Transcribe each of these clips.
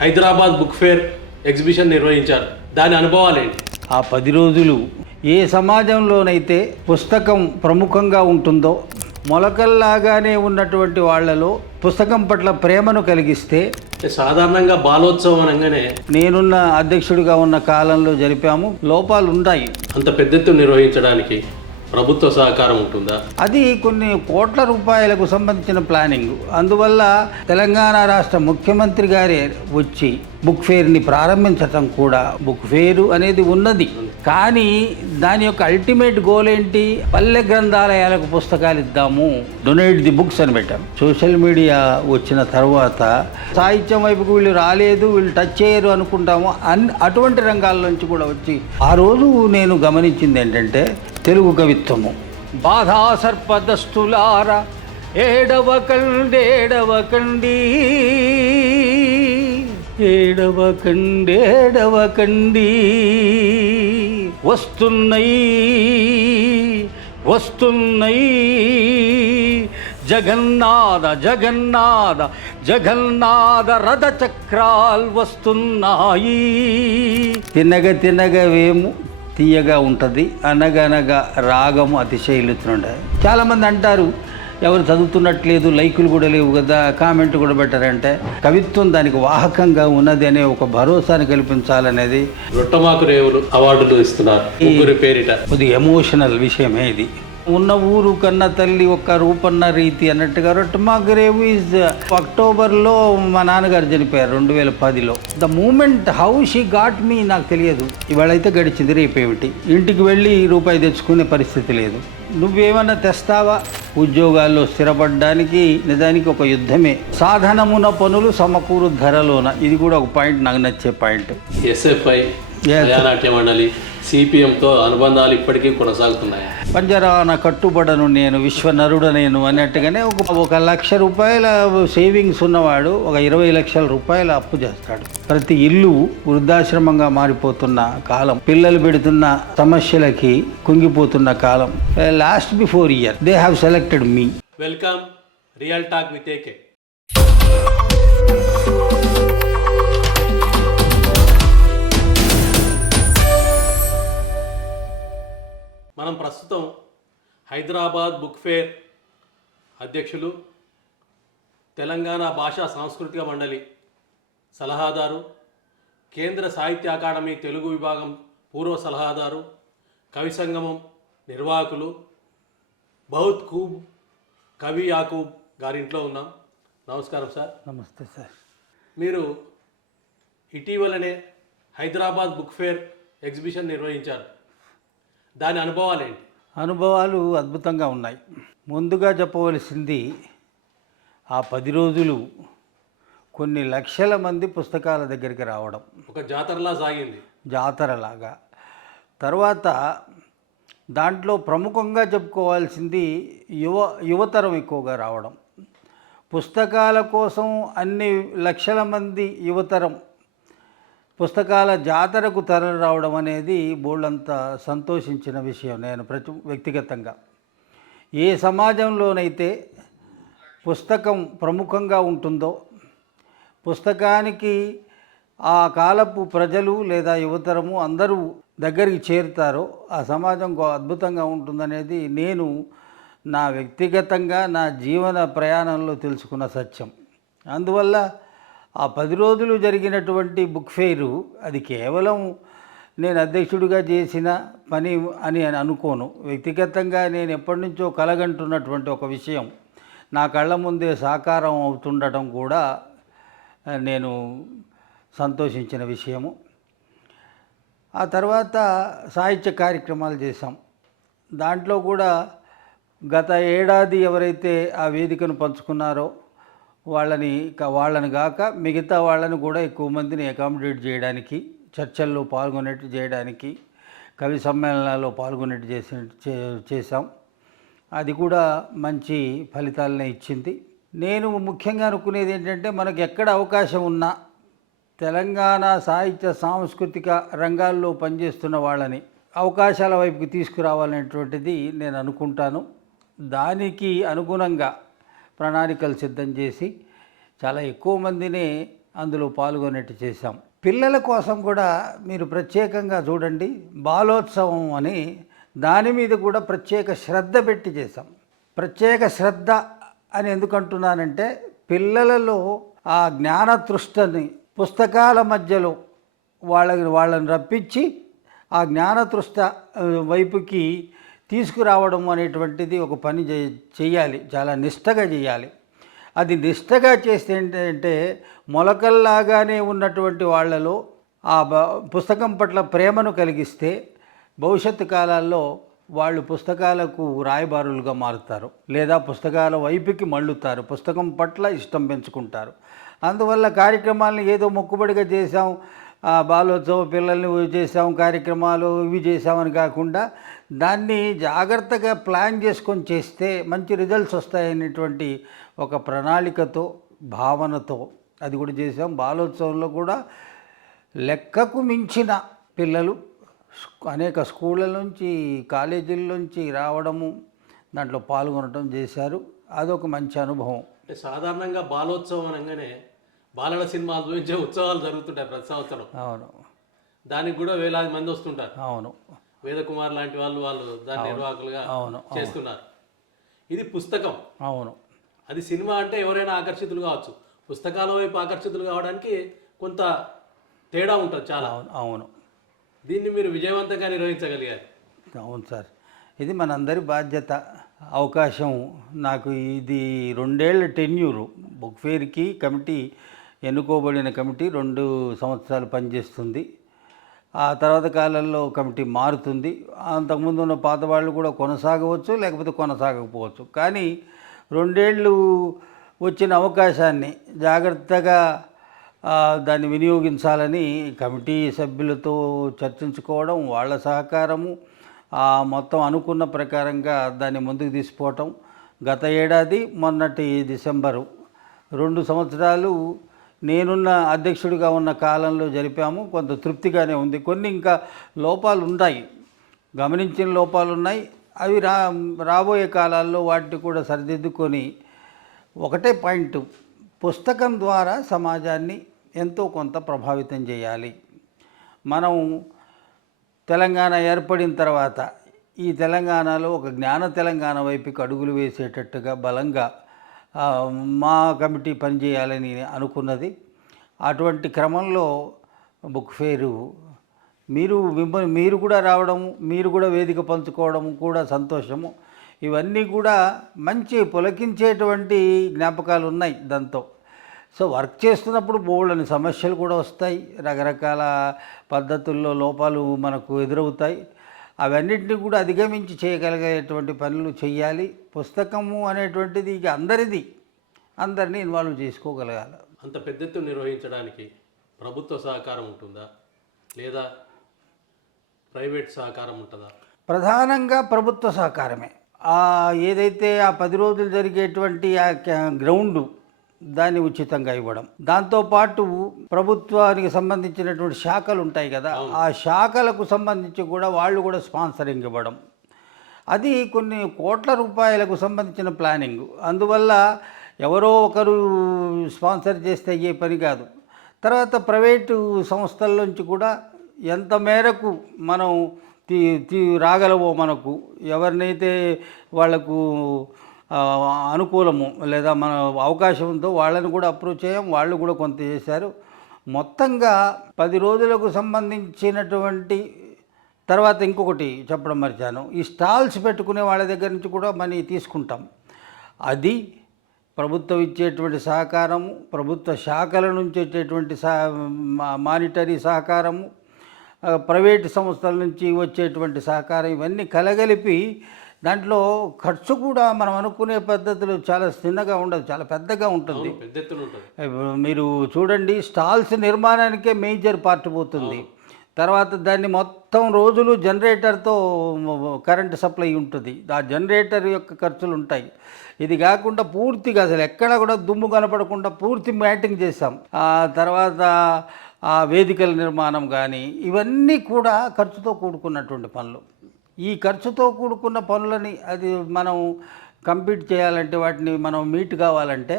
Hyderabad book fair exhibition నిర్వహించారు. దాని అనుభవాలేంటి? ఆ 10 రోజులు ఏ సమాజంలోనైతే పుస్తకం ప్రముఖంగా ఉంటుందో, మొలకల్లాగానే ఉన్నటువంటి వాళ్ళలో పుస్తకం పట్ల ప్రేమను కలిగిస్తే, సాధారణంగా బాలోత్సవం అనగానే నేనున్న అధ్యక్షుడిగా ఉన్న కాలంలో జరిపాము. లోపాలు ఉన్నాయి. అంత పెద్ద ఎత్తున నిర్వహించడానికి ప్రభుత్వ సహకారం ఉంటుందా? అది కొన్ని కోట్ల రూపాయలకు సంబంధించిన ప్లానింగ్. అందువల్ల తెలంగాణ రాష్ట్ర ముఖ్యమంత్రి గారే వచ్చి బుక్ ఫేర్ని ప్రారంభించటం కూడా, బుక్ ఫేరు అనేది ఉన్నది కానీ దాని యొక్క అల్టిమేట్ గోల్ ఏంటి? పల్లె గ్రంథాలయాలకు పుస్తకాలు ఇద్దాము, డొనేట్ ది బుక్స్ అని పెట్టాం. సోషల్ మీడియా వచ్చిన తర్వాత సాహిత్యం వైపుకు వీళ్ళు రాలేదు, వీళ్ళు టచ్ చేయరు అనుకుంటాము. అటువంటి రంగాల నుంచి కూడా వచ్చి ఆ రోజు నేను గమనించింది ఏంటంటే, తెలుగు కవిత్వము. బాధా సర్పదస్తులార ఏడవకండి వస్తున్నాయి జగన్నాథ రథ చక్రాలు వస్తున్నాయి. తినగవేము తీయగా ఉంటుంది, అనగనగా రాగము అతిశయిలుతుంటాయి. చాలామంది అంటారు, ఎవరు చదువుతున్నట్లేదు, లైకులు కూడా లేవు కదా, కామెంట్ కూడా పెట్టారంటే, కవిత్వం దానికి వాహకంగా ఉన్నది అనే ఒక భరోసాని కల్పించాలనేది. రొట్టమాకు రేవులు అవార్డులు ఇస్తున్నారు పేరిట. కొద్దిగా ఎమోషనల్ విషయమే ఇది. ఉన్న ఊరు కన్న తల్లి ఒక్క రూపన్న రీతి అన్నట్టుగా రొట్టమాకు రేవు ఈజ్ అక్టోబర్లో మా నాన్నగారు చనిపోయారు 2010లో. The moment how she got me నాకు తెలియదు. ఇవాళైతే గడిచింది, రేపేమిటి? ఇంటికి వెళ్ళి రూపాయి తెచ్చుకునే పరిస్థితి లేదు. నువ్వేమన్నా తెస్తావా? ఉద్యోగాల్లో స్థిరపడడానికి నిజానికి ఒక యుద్ధమే. సాధనమున పనులు సమకూరు ధరలోన, ఇది కూడా ఒక పాయింట్, నాకు నచ్చే పాయింట్. ఎస్ఎఫ్ఐ, నాట్య మండలి, సిపిఎంతో అనుబంధాలు ఇప్పటికీ కొనసాగుతున్నాయి. పంజరాన కట్టుబడను నేను, విశ్వనరుడు నేను అన్నట్టుగానే ఒక 1 లక్ష రూపాయల సేవింగ్స్ ఉన్నవాడు ఒక 20 లక్షల రూపాయల అప్పు చేస్తాడు. ప్రతి ఇల్లు వృద్ధాశ్రమంగా మారిపోతున్న కాలం, పిల్లలు పెడుతున్న సమస్యలకి కుంగిపోతున్న కాలం. Last before year they have selected me. Welcome real talk with AK. మనం ప్రస్తుతం హైదరాబాద్ బుక్ ఫేర్ అధ్యక్షులు, తెలంగాణ భాషా సాంస్కృతిక మండలి సలహాదారు, కేంద్ర సాహిత్య అకాడమీ తెలుగు విభాగం పూర్వ సలహాదారు, కవి సంగమం నిర్వాహకులు బహుత్ ఖూబ్ కవి యాకూబ్ గారింట్లో ఉన్నాం. నమస్కారం సార్. నమస్తే సార్. మీరు ఇటీవలనే హైదరాబాద్ బుక్ ఫేర్ ఎగ్జిబిషన్ నిర్వహించారు. దాని అనుభవాలేంటి? అనుభవాలు అద్భుతంగా ఉన్నాయి. ముందుగా చెప్పవలసింది, ఆ 10 రోజులు కొన్ని లక్షల మంది పుస్తకాల దగ్గరికి రావడం ఒక జాతరలా సాగింది. జాతరలాగా. తర్వాత దాంట్లో ప్రముఖంగా చెప్పుకోవాల్సింది యువతరం ఎక్కువగా రావడం. పుస్తకాల కోసం అన్ని లక్షల మంది యువతరం పుస్తకాల జాతరకు తరలి రావడం అనేది బోళ్ళంత సంతోషించిన విషయం. నేను వ్యక్తిగతంగా ఏ సమాజంలోనైతే పుస్తకం ప్రముఖంగా ఉంటుందో, పుస్తకానికి ఆ కాలపు ప్రజలు లేదా యువతరము అందరూ దగ్గరికి చేరుతారో, ఆ సమాజం అద్భుతంగా ఉంటుందనేది నేను నా వ్యక్తిగతంగా నా జీవన ప్రయాణంలో తెలుసుకున్న సత్యం. అందువల్ల ఆ 10 రోజులు జరిగినటువంటి బుక్ ఫెయిరు అది కేవలం నేను అధ్యక్షుడిగా చేసిన పని అని అనుకోను. వ్యక్తిగతంగా నేను ఎప్పటి నుంచో కలగంటున్నటువంటి ఒక విషయం నా కళ్ళ ముందే సాకారం అవుతుండటం కూడా నేను సంతోషించిన విషయము. ఆ తర్వాత సాహిత్య కార్యక్రమాలు చేశాం. దాంట్లో కూడా గత ఏడాది ఎవరైతే ఆ వేదికను పంచుకున్నారో వాళ్ళని కాక మిగతా వాళ్ళని కూడా ఎక్కువ మందిని అకామిడేట్ చేయడానికి, చర్చల్లో పాల్గొనేట్టు చేయడానికి, కవి సమ్మేళనాల్లో పాల్గొనేట్టు చేశాం. అది కూడా మంచి ఫలితాలనే ఇచ్చింది. నేను ముఖ్యంగా అనుకునేది ఏంటంటే, మనకు ఎక్కడ అవకాశం ఉన్నా తెలంగాణ సాహిత్య సాంస్కృతిక రంగాల్లో పనిచేస్తున్న వాళ్ళని అవకాశాల వైపుకి తీసుకురావాలనేటువంటిది నేను అనుకుంటాను. దానికి అనుగుణంగా ప్రణాళికలు సిద్ధం చేసి చాలా ఎక్కువ మందిని అందులో పాల్గొనేట్టు చేశాం. పిల్లల కోసం కూడా మీరు ప్రత్యేకంగా చూడండి, బాలోత్సవం అని దాని మీద కూడా ప్రత్యేక శ్రద్ధ పెట్టి చేశాం. ప్రత్యేక శ్రద్ధ అని ఎందుకంటున్నానంటే పిల్లలలో ఆ జ్ఞానతృష్ణని పుస్తకాల మధ్యలో వాళ్ళని రప్పించి ఆ జ్ఞానతృష్ణ వైపుకి తీసుకురావడం అనేటువంటిది ఒక పని చేయాలి, చాలా నిష్టగా చేయాలి. అది నిష్టగా చేస్తే ఏంటంటే మొలకల్లాగానే ఉన్నటువంటి వాళ్ళలో ఆ పుస్తకం పట్ల ప్రేమను కలిగిస్తే భవిష్యత్తు కాలాల్లో వాళ్ళు పుస్తకాలకు రాయబారులుగా మారుతారు, లేదా పుస్తకాల వైపుకి మళ్ళుతారు, పుస్తకం పట్ల ఇష్టం పెంచుకుంటారు. అందువల్ల కార్యక్రమాలను ఏదో మొక్కుబడిగా చేసాం, బాలోత్సవ పిల్లల్ని చేసాం, కార్యక్రమాలు ఇవి చేసామని కాకుండా దాన్ని జాగ్రత్తగా ప్లాన్ చేసుకొని చేస్తే మంచి రిజల్ట్స్ వస్తాయనేటువంటి ఒక ప్రణాళికతో భావనతో అది కూడా చేసాం. బాలోత్సవంలో కూడా లెక్కకు మించిన పిల్లలు అనేక స్కూళ్ళ నుంచి కాలేజీల నుంచి రావడము, దాంట్లో పాల్గొనడం చేశారు. అదొక మంచి అనుభవం. అంటే సాధారణంగా బాలోత్సవం అనగానే బాలల సినిమాలు చూపించే ఉత్సవాలు జరుగుతుంటాయి ప్రతి సంవత్సరం. అవును, దానికి కూడా వేలాది మంది వస్తుంటారు. అవును, వేదకుమార్ లాంటి వాళ్ళు దాని నిర్వాహకులుగా చేస్తున్నారు. ఇది పుస్తకం. అవును, అది సినిమా అంటే ఎవరైనా ఆకర్షితులు కావచ్చు, పుస్తకాల వైపు ఆకర్షితులు కావడానికి కొంత తేడా ఉంటుంది చాలా. అవును, దీన్ని మీరు విజయవంతంగా నిర్వహించగలిగారు. అవును సార్, ఇది మనందరి బాధ్యత. అవకాశం నాకు ఇది 2 ఏళ్ల టెన్యూరు బుక్ ఫేర్కి కమిటీ, ఎన్నుకోబడిన కమిటీ 2 సంవత్సరాలు పనిచేస్తుంది. ఆ తర్వాత కాలంలో కమిటీ మారుతుంది. అంతకుముందు ఉన్న పాత వాళ్ళు కూడా కొనసాగవచ్చు, లేకపోతే కొనసాగకపోవచ్చు. కానీ 2 ఏళ్ళు వచ్చిన అవకాశాన్ని జాగ్రత్తగా దాన్ని వినియోగించాలని కమిటీ సభ్యులతో చర్చించుకోవడం, వాళ్ళ సహకారము, మొత్తం అనుకున్న ప్రకారంగా దాన్ని ముందుకు తీసుకుపోవటం. గత ఏడాది మొన్నటి డిసెంబరు 2 సంవత్సరాలు నేనున్న అధ్యక్షుడిగా ఉన్న కాలంలో జరిపాము. కొంత తృప్తిగానే ఉంది. కొన్ని ఇంకా లోపాలు ఉన్నాయి, గమనించిన లోపాలు ఉన్నాయి. అవి రాబోయే కాలాల్లో వాటిని కూడా సరిదిద్దుకొని ఒకటే పాయింట్, పుస్తకం ద్వారా సమాజాన్ని ఎంతో కొంత ప్రభావితం చేయాలి. మనం తెలంగాణ ఏర్పడిన తర్వాత ఈ తెలంగాణలో ఒక జ్ఞాన తెలంగాణ వైపుకి అడుగులు వేసేటట్టుగా బలంగా మా కమిటీ పనిచేయాలని అనుకున్నది. అటువంటి క్రమంలో బుక్ ఫేరు మీరు కూడా రావడము, మీరు కూడా వేదిక పంచుకోవడము కూడా సంతోషము. ఇవన్నీ కూడా మంచి పులకించేటువంటి జ్ఞాపకాలు ఉన్నాయి దాంతో. సో వర్క్ చేస్తున్నప్పుడు బోల్డని సమస్యలు కూడా వస్తాయి, రకరకాల పద్ధతుల్లో లోపాలు మనకు ఎదురవుతాయి. అవన్నిటిని కూడా అధిగమించి చేయగలిగేటువంటి పనులు చేయాలి. పుస్తకము అనేటువంటిది ఇక అందరినీ ఇన్వాల్వ్ చేసుకోగలగాలి. అంత పెద్ద ఎత్తున నిర్వహించడానికి ప్రభుత్వ సహకారం ఉంటుందా, లేదా ప్రైవేట్ సహకారం ఉంటుందా? ప్రధానంగా ప్రభుత్వ సహకారమే. ఏదైతే ఆ 10 రోజులు జరిగేటువంటి ఆ గ్రౌండు దాన్ని ఉచితంగా ఇవ్వడం, దాంతోపాటు ప్రభుత్వానికి సంబంధించినటువంటి శాఖలు ఉంటాయి కదా, ఆ శాఖలకు సంబంధించి కూడా వాళ్ళు కూడా స్పాన్సరింగ్ ఇవ్వడం, అది కొన్ని కోట్ల రూపాయలకు సంబంధించిన ప్లానింగ్. అందువల్ల ఎవరో ఒకరు స్పాన్సర్ చేస్తే అయ్యే పని కాదు. తర్వాత ప్రైవేటు సంస్థల నుంచి కూడా ఎంత మేరకు మనం రాగలవో, మనకు ఎవరినైతే వాళ్లకు అనుకూలము లేదా మన అవకాశం ఉందో వాళ్ళని కూడా అప్రోచ్ చేయం, వాళ్ళు కూడా కొంత చేశారు. మొత్తంగా 10 రోజులకు సంబంధించినటువంటి తర్వాత ఇంకొకటి చెప్పడం మర్చాను, ఈ స్టాల్స్ పెట్టుకునే వాళ్ళ దగ్గర నుంచి కూడా మనీ తీసుకుంటాం. అది ప్రభుత్వం ఇచ్చేటువంటి సహకారము, ప్రభుత్వ శాఖల నుంచి వచ్చేటువంటి మానిటరీ సహకారము, ప్రైవేటు సంస్థల నుంచి వచ్చేటువంటి సహకారం, ఇవన్నీ కలగలిపి దాంట్లో ఖర్చు కూడా మనం అనుకునే పద్ధతులు చాలా చిన్నగా ఉండదు, చాలా పెద్దగా ఉంటుంది. మీరు చూడండి, స్టాల్స్ నిర్మాణానికే మేజర్ పార్ట్ పోతుంది. తర్వాత దాన్ని మొత్తం రోజులు జనరేటర్తో కరెంటు సప్లై ఉంటుంది, ఆ జనరేటర్ యొక్క ఖర్చులు ఉంటాయి. ఇది కాకుండా పూర్తిగా అసలు ఎక్కడ కూడా దుమ్ము కనపడకుండా పూర్తి మ్యాటింగ్ చేసాం. తర్వాత ఆ వేదికల నిర్మాణం కానీ ఇవన్నీ కూడా ఖర్చుతో కూడుకున్నటువంటి పనులు. ఈ ఖర్చుతో కూడుకున్న పనులని అది మనం కంప్లీట్ చేయాలంటే, వాటిని మనం మీట్ కావాలంటే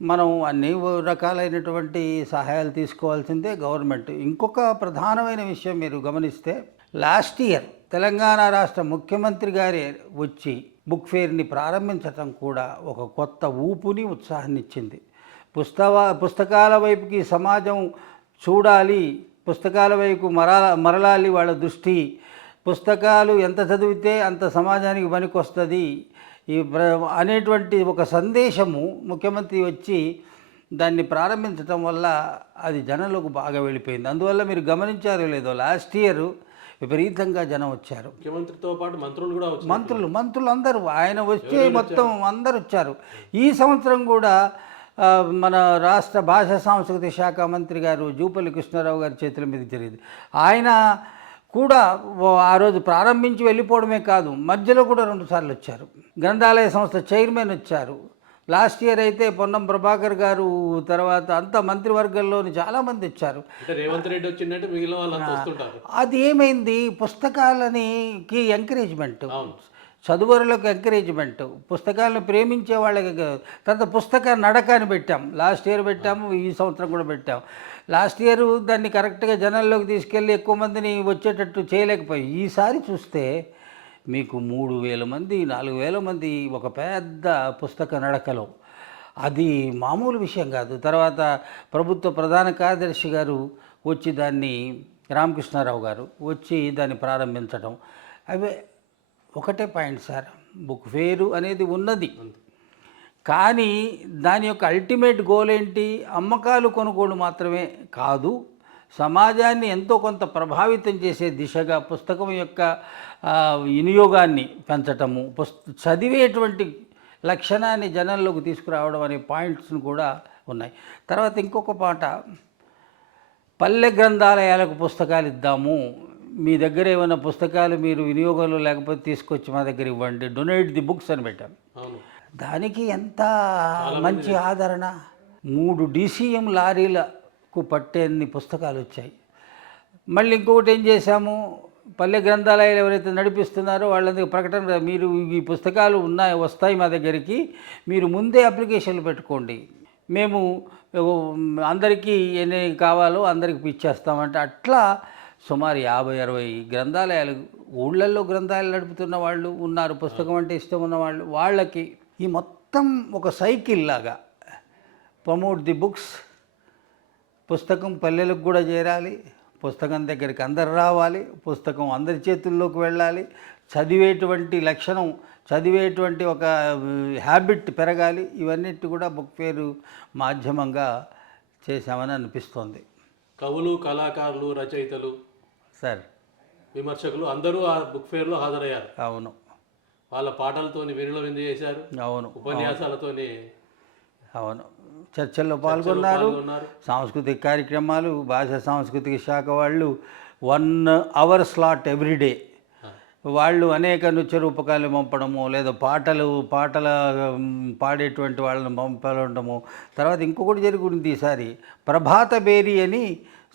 మనం అన్ని రకాలైనటువంటి సహాయాలు తీసుకోవాల్సిందే గవర్నమెంట్. ఇంకొక ప్రధానమైన విషయం మీరు గమనిస్తే, లాస్ట్ ఇయర్ తెలంగాణ రాష్ట్ర ముఖ్యమంత్రి గారే వచ్చి బుక్ ఫేర్ని ప్రారంభించటం కూడా ఒక కొత్త ఊపుని ఉత్సాహాన్ని ఇచ్చింది. పుస్తకాల వైపుకి సమాజం చూడాలి, పుస్తకాల వైపు మరలాలి వాళ్ళ దృష్టి, పుస్తకాలు ఎంత చదివితే అంత సమాజానికి పనికొస్తుంది అనేటువంటి ఒక సందేశము ముఖ్యమంత్రి వచ్చి దాన్ని ప్రారంభించడం వల్ల అది జనంలోకి బాగా వెళ్ళిపోయింది. అందువల్ల మీరు గమనించారో లేదో, లాస్ట్ ఇయర్ విపరీతంగా జనం వచ్చారు. ముఖ్యమంత్రితో పాటు మంత్రులు కూడా వచ్చారు. మంత్రులు అందరూ ఆయన వచ్చి మొత్తం అందరు వచ్చారు. ఈ సంవత్సరం కూడా మన రాష్ట్ర భాషా సాంస్కృతిక శాఖ మంత్రి గారు జూపల్లి కృష్ణారావు గారి చేతుల మీద జరిగింది. ఆయన కూడా ఆ రోజు ప్రారంభించి వెళ్ళిపోవడమే కాదు, మధ్యలో కూడా 2 సార్లు వచ్చారు. గ్రంథాలయ సంస్థ చైర్మన్ వచ్చారు. లాస్ట్ ఇయర్ అయితే పొన్నం ప్రభాకర్ గారు, తర్వాత అంతా మంత్రివర్గంలోని చాలామంది వచ్చారు. రేవంత్ రెడ్డి వచ్చినట్టు మిగిలిన వాళ్ళంతా వస్తుంటారు. అది ఏమైంది, పుస్తకాలకి ఎంకరేజ్మెంట్, చదువురులకు ఎంకరేజ్మెంట్, పుస్తకాలను ప్రేమించే వాళ్ళకి. తర్వాత పుస్తక నడకని పెట్టాం, లాస్ట్ ఇయర్ పెట్టాము, ఈ సంవత్సరం కూడా పెట్టాం. లాస్ట్ ఇయర్ దాన్ని కరెక్ట్గా జనాల్లోకి తీసుకెళ్ళి ఎక్కువ మందిని వచ్చేటట్టు చేయలేకపోయి, ఈసారి చూస్తే మీకు 3,000 మంది 4,000 మంది ఒక పెద్ద పుస్తక నడకలో, అది మామూలు విషయం కాదు. తర్వాత ప్రభుత్వ ప్రధాన కార్యదర్శి గారు వచ్చి దాన్ని, రామకృష్ణారావు గారు వచ్చి దాన్ని ప్రారంభించడం, అవే ఒకటే పాయింట్ సార్. బుక్ ఫేరు అనేది ఉన్నది, కానీ దాని యొక్క అల్టిమేట్ గోల్ ఏంటి? అమ్మకాలు కొనుగోలు మాత్రమే కాదు, సమాజాన్ని ఎంతో కొంత ప్రభావితం చేసే దిశగా పుస్తకం యొక్క వినియోగాన్ని పెంచటము, చదివేటువంటి లక్షణాన్ని జనంలోకి తీసుకురావడం అనే పాయింట్స్ను కూడా ఉన్నాయి. తర్వాత ఇంకొక పాట, పల్లె గ్రంథాలయాలకు పుస్తకాలు ఇద్దాము, మీ దగ్గర ఏమైనా పుస్తకాలు మీరు వినియోగంలో లేకపోతే తీసుకొచ్చి మా దగ్గర ఇవ్వండి, డొనేట్ ది బుక్స్ అని పెట్టాం. దానికి ఎంత మంచి ఆదరణ. 3 DCM లారీలకు పట్టేన్ని పుస్తకాలు వచ్చాయి. మళ్ళీ ఇంకొకటి ఏం చేశాము, పల్లె గ్రంథాలయాలు ఎవరైతే నడిపిస్తున్నారో వాళ్ళందరికీ ప్రకటన, మీరు ఈ పుస్తకాలు వస్తాయి మా దగ్గరికి, మీరు ముందే అప్లికేషన్లు పెట్టుకోండి, మేము అందరికీ ఎన్ని కావాలో అందరికి ఇచ్చేస్తామంటే. అట్లా సుమారు 50-60 గ్రంథాలయాలు, ఊళ్ళల్లో గ్రంథాలయాలు నడుపుతున్న వాళ్ళు ఉన్నారు, పుస్తకం అంటే ఇష్టం ఉన్న వాళ్ళు, వాళ్ళకి ఈ మొత్తం ఒక సైకిల్ లాగా ప్రమోట్ ది బుక్స్. పుస్తకం పల్లెలకు కూడా చేరాలి, పుస్తకం దగ్గరికి అందరు రావాలి, పుస్తకం అందరి చేతుల్లోకి వెళ్ళాలి, చదివేటువంటి లక్షణం, చదివేటువంటి ఒక హ్యాబిట్ పెరగాలి. ఇవన్నిటి కూడా బుక్ ఫేరు మాధ్యమంగా చేశామని అనిపిస్తోంది. కవులు, కళాకారులు, రచయితలు, సార్ విమర్శకులు అందరూ ఆ బుక్ ఫేర్లో హాజరయ్యారు. అవును, వాళ్ళ పాటలతోని వినుల విందు చేశారు. అవును, ఉపన్యాసాలతోని, అవును, చర్చల్లో పాల్గొన్నారు. సాంస్కృతిక కార్యక్రమాలు, భాషా సాంస్కృతిక శాఖ వాళ్ళు 1 hour స్లాట్ ఎవ్రీడే, వాళ్ళు అనేక నృత్య రూపకాలు పంపడము, లేదా పాటల పాడేటువంటి వాళ్ళని పంపడము. తర్వాత ఇంకొకటి జరుగుతుంది, ఈసారి ప్రభాత బేరీ అని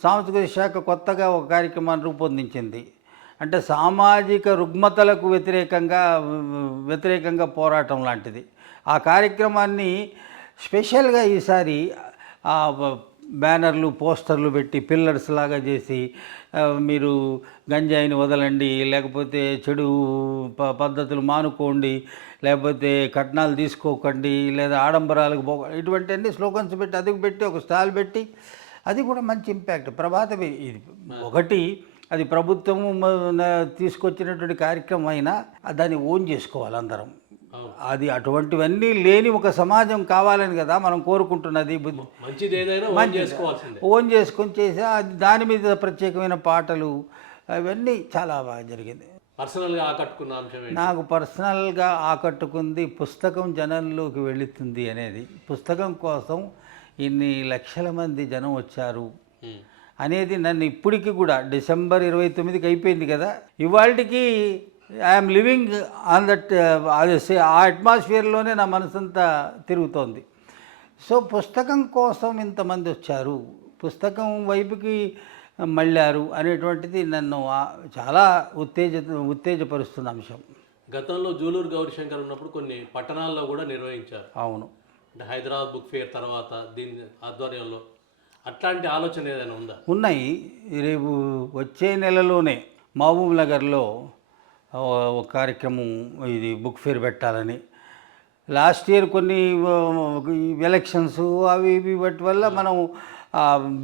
సాంస్కృతిక శాఖ కొత్తగా ఒక కార్యక్రమాన్ని రూపొందించింది. అంటే సామాజిక రుగ్మతలకు వ్యతిరేకంగా పోరాటం లాంటిది. ఆ కార్యక్రమాన్ని స్పెషల్గా ఈసారి బ్యానర్లు, పోస్టర్లు పెట్టి పిల్లర్స్ లాగా చేసి, మీరు గంజాయిని వదలండి, లేకపోతే చెడు పద్ధతులు మానుకోండి, లేకపోతే కట్నాలు తీసుకోకండి, లేదా ఆడంబరాలకు ఇటువంటి అన్ని స్లోగన్స్ పెట్టి, అది పెట్టి ఒక స్టాల్ పెట్టి, అది కూడా మంచి ఇంపాక్ట్. ఇది ఒకటి, అది ప్రభుత్వము తీసుకొచ్చినటువంటి కార్యక్రమం అయినా దాన్ని ఓన్ చేసుకోవాలి అందరం. అది అటువంటివన్నీ లేని ఒక సమాజం కావాలని కదా మనం కోరుకుంటున్నది. ఓన్ చేసుకొని చేసి దాని మీద ప్రత్యేకమైన పాటలు, అవన్నీ చాలా బాగా జరిగింది. పర్సనల్గా ఆకట్టుకున్న అంశం నాకు పర్సనల్గా ఆకట్టుకుంది, పుస్తకం జనంలోకి వెళుతుంది అనేది. పుస్తకం కోసం ఇన్ని లక్షల మంది జనం వచ్చారు అనేది నన్ను ఇప్పటికీ కూడా, డిసెంబర్ 29కి అయిపోయింది కదా, ఇవాళకి ఐఎమ్ లివింగ్ ఆన్ దట్, ఆ అట్మాస్ఫియర్లోనే నా మనసంతా తిరుగుతోంది. సో పుస్తకం కోసం ఇంతమంది వచ్చారు, పుస్తకం వైపుకి మళ్ళారు అనేటువంటిది నన్ను చాలా ఉత్తేజపరుస్తున్న అంశం. గతంలో జూలూరు గౌరీశంకర్ ఉన్నప్పుడు కొన్ని పట్టణాల్లో కూడా నిర్వహించారు. అవును, అంటే హైదరాబాద్ బుక్ ఫేర్ తర్వాత దీని ఆధ్వర్యంలో అట్లాంటి ఆలోచన ఏదైనా ఉందా? ఉన్నాయి. రేపు వచ్చే నెలలోనే మహబూబ్ నగర్లో ఒక కార్యక్రమం ఇది బుక్ ఫేర్ పెట్టాలని. లాస్ట్ ఇయర్ కొన్ని ఎలక్షన్స్ అవి ఇవి వాటి వల్ల మనం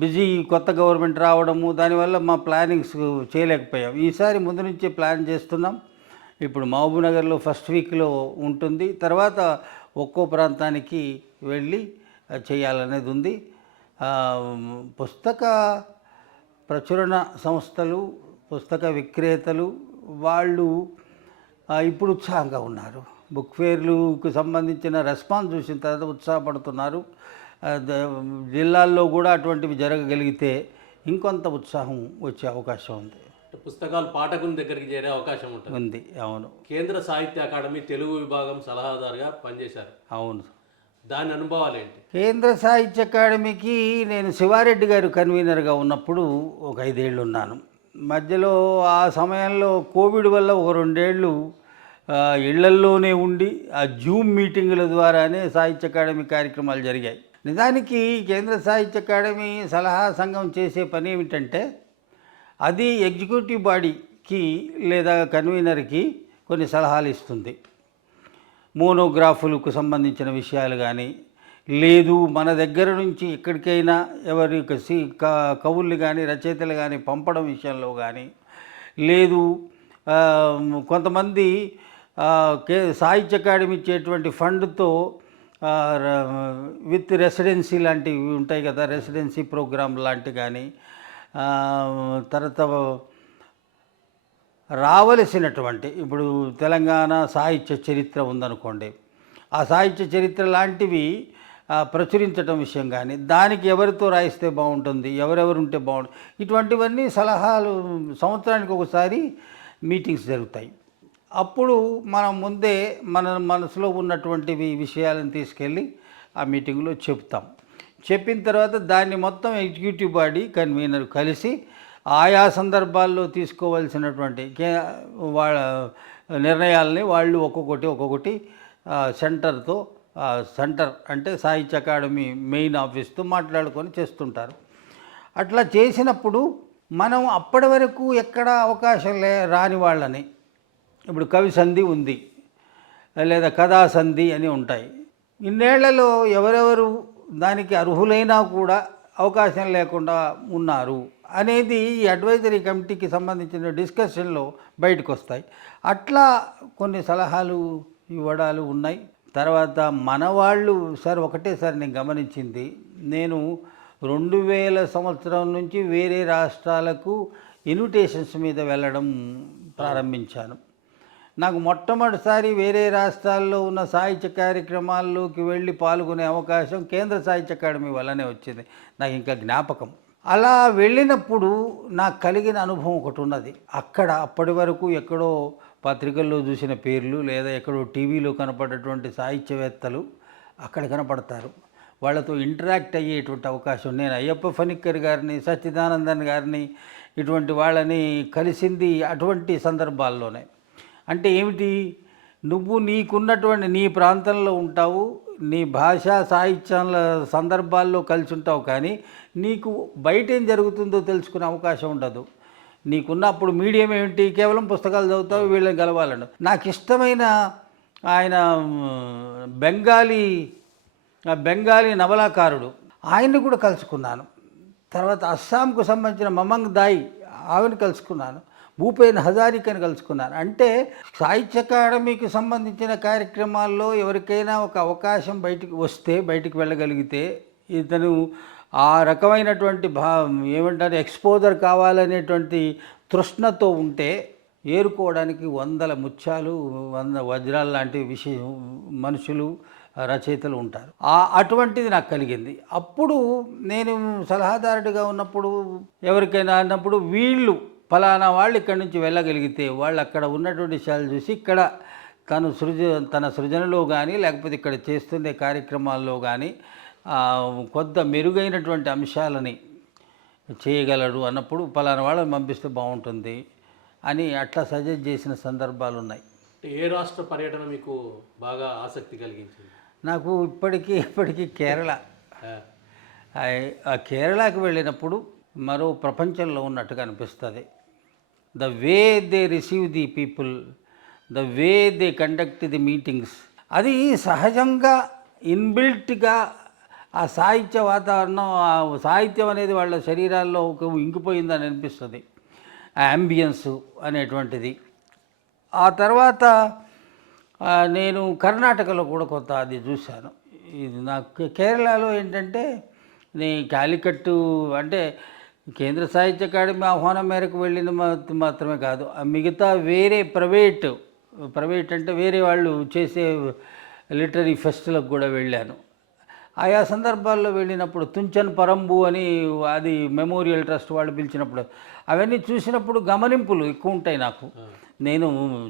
బిజీ, కొత్త గవర్నమెంట్ రావడము, దానివల్ల మా ప్లానింగ్స్ చేయలేకపోయాం. ఈసారి ముందు నుంచే ప్లాన్ చేస్తున్నాం. ఇప్పుడు మహబూబ్ నగర్లో ఫస్ట్ వీక్లో ఉంటుంది. తర్వాత ఒక్కో ప్రాంతానికి వెళ్ళి చేయాలనేది ఉంది. పుస్తక ప్రచురణ సంస్థలు, పుస్తక విక్రేతలు వాళ్ళు ఇప్పుడు ఉత్సాహంగా ఉన్నారు. బుక్ ఫేర్లకు సంబంధించిన రెస్పాన్స్ చూసిన తర్వాత ఉత్సాహపడుతున్నారు. జిల్లాల్లో కూడా అటువంటివి జరగగలిగితే ఇంకొంత ఉత్సాహం వచ్చే అవకాశం ఉంది. పుస్తకాలు పాఠకుని దగ్గరికి చేరే అవకాశం ఉంది. అవును. కేంద్ర సాహిత్య అకాడమీ తెలుగు విభాగం సలహాదారుగా పనిచేశారు. అవును. దాని అనుభవాలు ఏంటి? కేంద్ర సాహిత్య అకాడమీకి నేను శివారెడ్డి గారు కన్వీనర్గా ఉన్నప్పుడు ఒక 5 ఏళ్ళు ఉన్నాను. మధ్యలో ఆ సమయంలో కోవిడ్ వల్ల ఒక 2 ఏళ్ళు ఇళ్లల్లోనే ఉండి ఆ జూమ్ మీటింగుల ద్వారానే సాహిత్య అకాడమీ కార్యక్రమాలు జరిగాయి. నిజానికి కేంద్ర సాహిత్య అకాడమీ సలహా సంఘం చేసే పని ఏమిటంటే, అది ఎగ్జిక్యూటివ్ బాడీకి లేదా కన్వీనర్కి కొన్ని సలహాలు ఇస్తుంది. మోనోగ్రాఫులకు సంబంధించిన విషయాలు కానీ, లేదు మన దగ్గర నుంచి ఎక్కడికైనా ఎవరి కవుల్ని కానీ రచయితలు కానీ పంపడం విషయంలో కానీ, లేదు కొంతమంది సాహిత్య అకాడమీ ఇచ్చేటువంటి ఫండ్తో విత్ రెసిడెన్సీ లాంటివి ఉంటాయి కదా, రెసిడెన్సీ ప్రోగ్రామ్ లాంటివి కానీ, తర్వాత రావలసినటువంటి ఇప్పుడు తెలంగాణ సాహిత్య చరిత్ర ఉందనుకోండి, ఆ సాహిత్య చరిత్ర లాంటివి ప్రచురించడం విషయం కానీ, దానికి ఎవరితో రాయిస్తే బాగుంటుంది, ఎవరెవరు ఉంటే బాగుంటుంది, ఇటువంటివన్నీ సలహాలు సంవత్సరానికి ఒకసారి మీటింగ్స్ జరుగుతాయి. అప్పుడు మనం ముందే మన మనసులో ఉన్నటువంటివి విషయాలను తీసుకెళ్ళి ఆ మీటింగ్లో చెప్తాం. చెప్పిన తర్వాత దాన్ని మొత్తం ఎగ్జిక్యూటివ్ బాడీ కన్వీనర్ కలిసి ఆయా సందర్భాల్లో తీసుకోవాల్సినటువంటి వాళ్ళ నిర్ణయాలని వాళ్ళు ఒక్కొక్కటి సెంటర్తో, సెంటర్ అంటే సాహిత్య అకాడమీ మెయిన్ ఆఫీస్తో మాట్లాడుకొని చేస్తుంటారు. అట్లా చేసినప్పుడు మనం అప్పటి వరకు ఎక్కడ అవకాశం రాని వాళ్ళని, ఇప్పుడు కవి సంధి ఉంది లేదా కథా సంధి అని ఉంటాయి, ఇన్నేళ్లలో ఎవరెవరు దానికి అర్హులైనా కూడా అవకాశం లేకుండా ఉన్నారు అనేది ఈ అడ్వైజరీ కమిటీకి సంబంధించిన డిస్కషన్లో బయటకు వస్తాయి. అట్లా కొన్ని సలహాలు ఇవ్వడాలు ఉన్నాయి. తర్వాత మన వాళ్ళు సార్ ఒకటేసారి నేను గమనించింది, నేను 2000 సంవత్సరం నుంచి వేరే రాష్ట్రాలకు ఇన్విటేషన్స్ మీద వెళ్ళడం ప్రారంభించాను. నాకు మొట్టమొదటిసారి వేరే రాష్ట్రాల్లో ఉన్న సాహిత్య కార్యక్రమాల్లోకి వెళ్ళి పాల్గొనే అవకాశం కేంద్ర సాహిత్య అకాడమీ వల్లనే వచ్చింది. నాకు ఇంకా జ్ఞాపకం. అలా వెళ్ళినప్పుడు నాకు కలిగిన అనుభవం ఒకటి ఉన్నది. అక్కడ అప్పటి వరకు ఎక్కడో పత్రికల్లో చూసిన పేర్లు లేదా ఎక్కడో టీవీలో కనపడేటువంటి సాహిత్యవేత్తలు అక్కడ కనపడతారు. వాళ్ళతో ఇంటరాక్ట్ అయ్యేటువంటి అవకాశం, నేను అయ్యప్ప ఫణిక్కర్ గారిని, సచ్చిదానందన్ గారిని, ఇటువంటి వాళ్ళని కలిసింది అటువంటి సందర్భాల్లోనే. అంటే ఏమిటి, నువ్వు నీకున్నటువంటి నీ ప్రాంతంలో ఉంటావు, నీ భాషా సాహిత్యాల సందర్భాల్లో కలిసి ఉంటావు, కానీ నీకు బయట ఏం జరుగుతుందో తెలుసుకునే అవకాశం ఉండదు. నీకున్నప్పుడు మీడియం ఏమిటి, కేవలం పుస్తకాలు చదువుతావు, వీళ్ళని కలవాలను. నాకు ఇష్టమైన ఆయన బెంగాలీ నవలాకారుడు, ఆయన్ని కూడా కలుసుకున్నాను. తర్వాత అస్సాంకు సంబంధించిన మమంగ్ దాయి, ఆవిని కలుసుకున్నాను. భూపేన్ హజారికని కలుసుకున్నాను. అంటే సాహిత్య అకాడమీకి సంబంధించిన కార్యక్రమాల్లో ఎవరికైనా ఒక అవకాశం బయటికి వెళ్ళగలిగితే, ఇతను ఆ రకమైనటువంటి ఏమంటారు ఎక్స్పోజర్ కావాలనేటువంటి తృష్ణతో ఉంటే ఏరుకోవడానికి 100 ముత్యాలు 100 వజ్రాలు లాంటి మనుషులు రచయితలు ఉంటారు. అటువంటిది నాకు కలిగింది. అప్పుడు నేను సలహాదారుడిగా ఉన్నప్పుడు ఎవరికైనా అన్నప్పుడు వీళ్ళు ఫలానా వాళ్ళు ఇక్కడి నుంచి వెళ్ళగలిగితే వాళ్ళు అక్కడ ఉన్నటువంటి విషయాలు చూసి ఇక్కడ తన సృజనలో కానీ లేకపోతే ఇక్కడ చేస్తుండే కార్యక్రమాల్లో కానీ కొద్ది మెరుగైనటువంటి అంశాలని చేయగలరు అన్నప్పుడు ఫలానా వాళ్ళని పంపిస్తే బాగుంటుంది అని అట్లా సజెస్ట్ చేసిన సందర్భాలు ఉన్నాయి. ఏ రాష్ట్ర పర్యటన మీకు బాగా ఆసక్తి కలిగించింది? నాకు ఇప్పటికీ కేరళ, ఆ, ఆ కేరళకి వెళ్ళినప్పుడు మరో ప్రపంచంలో ఉన్నట్టుగా అనిపిస్తుంది. The way they receive the people, the way they conduct the meetings, అది సహజంగా ఇన్బిల్ట్గా ఆ సాహిత్య వాతావరణం, ఆ సాహిత్యం అనేది వాళ్ళ శరీరాల్లో ఒక ఇంకిపోయిందని అనిపిస్తుంది, ఆ అంబియన్స్ అనేటువంటిది. ఆ తర్వాత నేను కర్ణాటకలో కూడా కొంత అది చూశాను. ఇది నాకు కేరళలో ఏంటంటే, కాలికట్టు అంటే కేంద్ర సాహిత్య అకాడమీ ఆహ్వానం మేరకు వెళ్ళిన మాత్రమే కాదు, ఆ మిగతా వేరే ప్రైవేట్ అంటే వేరే వాళ్ళు చేసే లిటరీ ఫెస్ట్లకు కూడా వెళ్ళాను. ఆయా సందర్భాల్లో వెళ్ళినప్పుడు తుంచన్ పరంబు అని, అది మెమోరియల్ ట్రస్ట్ వాళ్ళు పిలిచినప్పుడు అవన్నీ చూసినప్పుడు గమనింపులు ఎక్కువ ఉంటాయి నాకు. నేను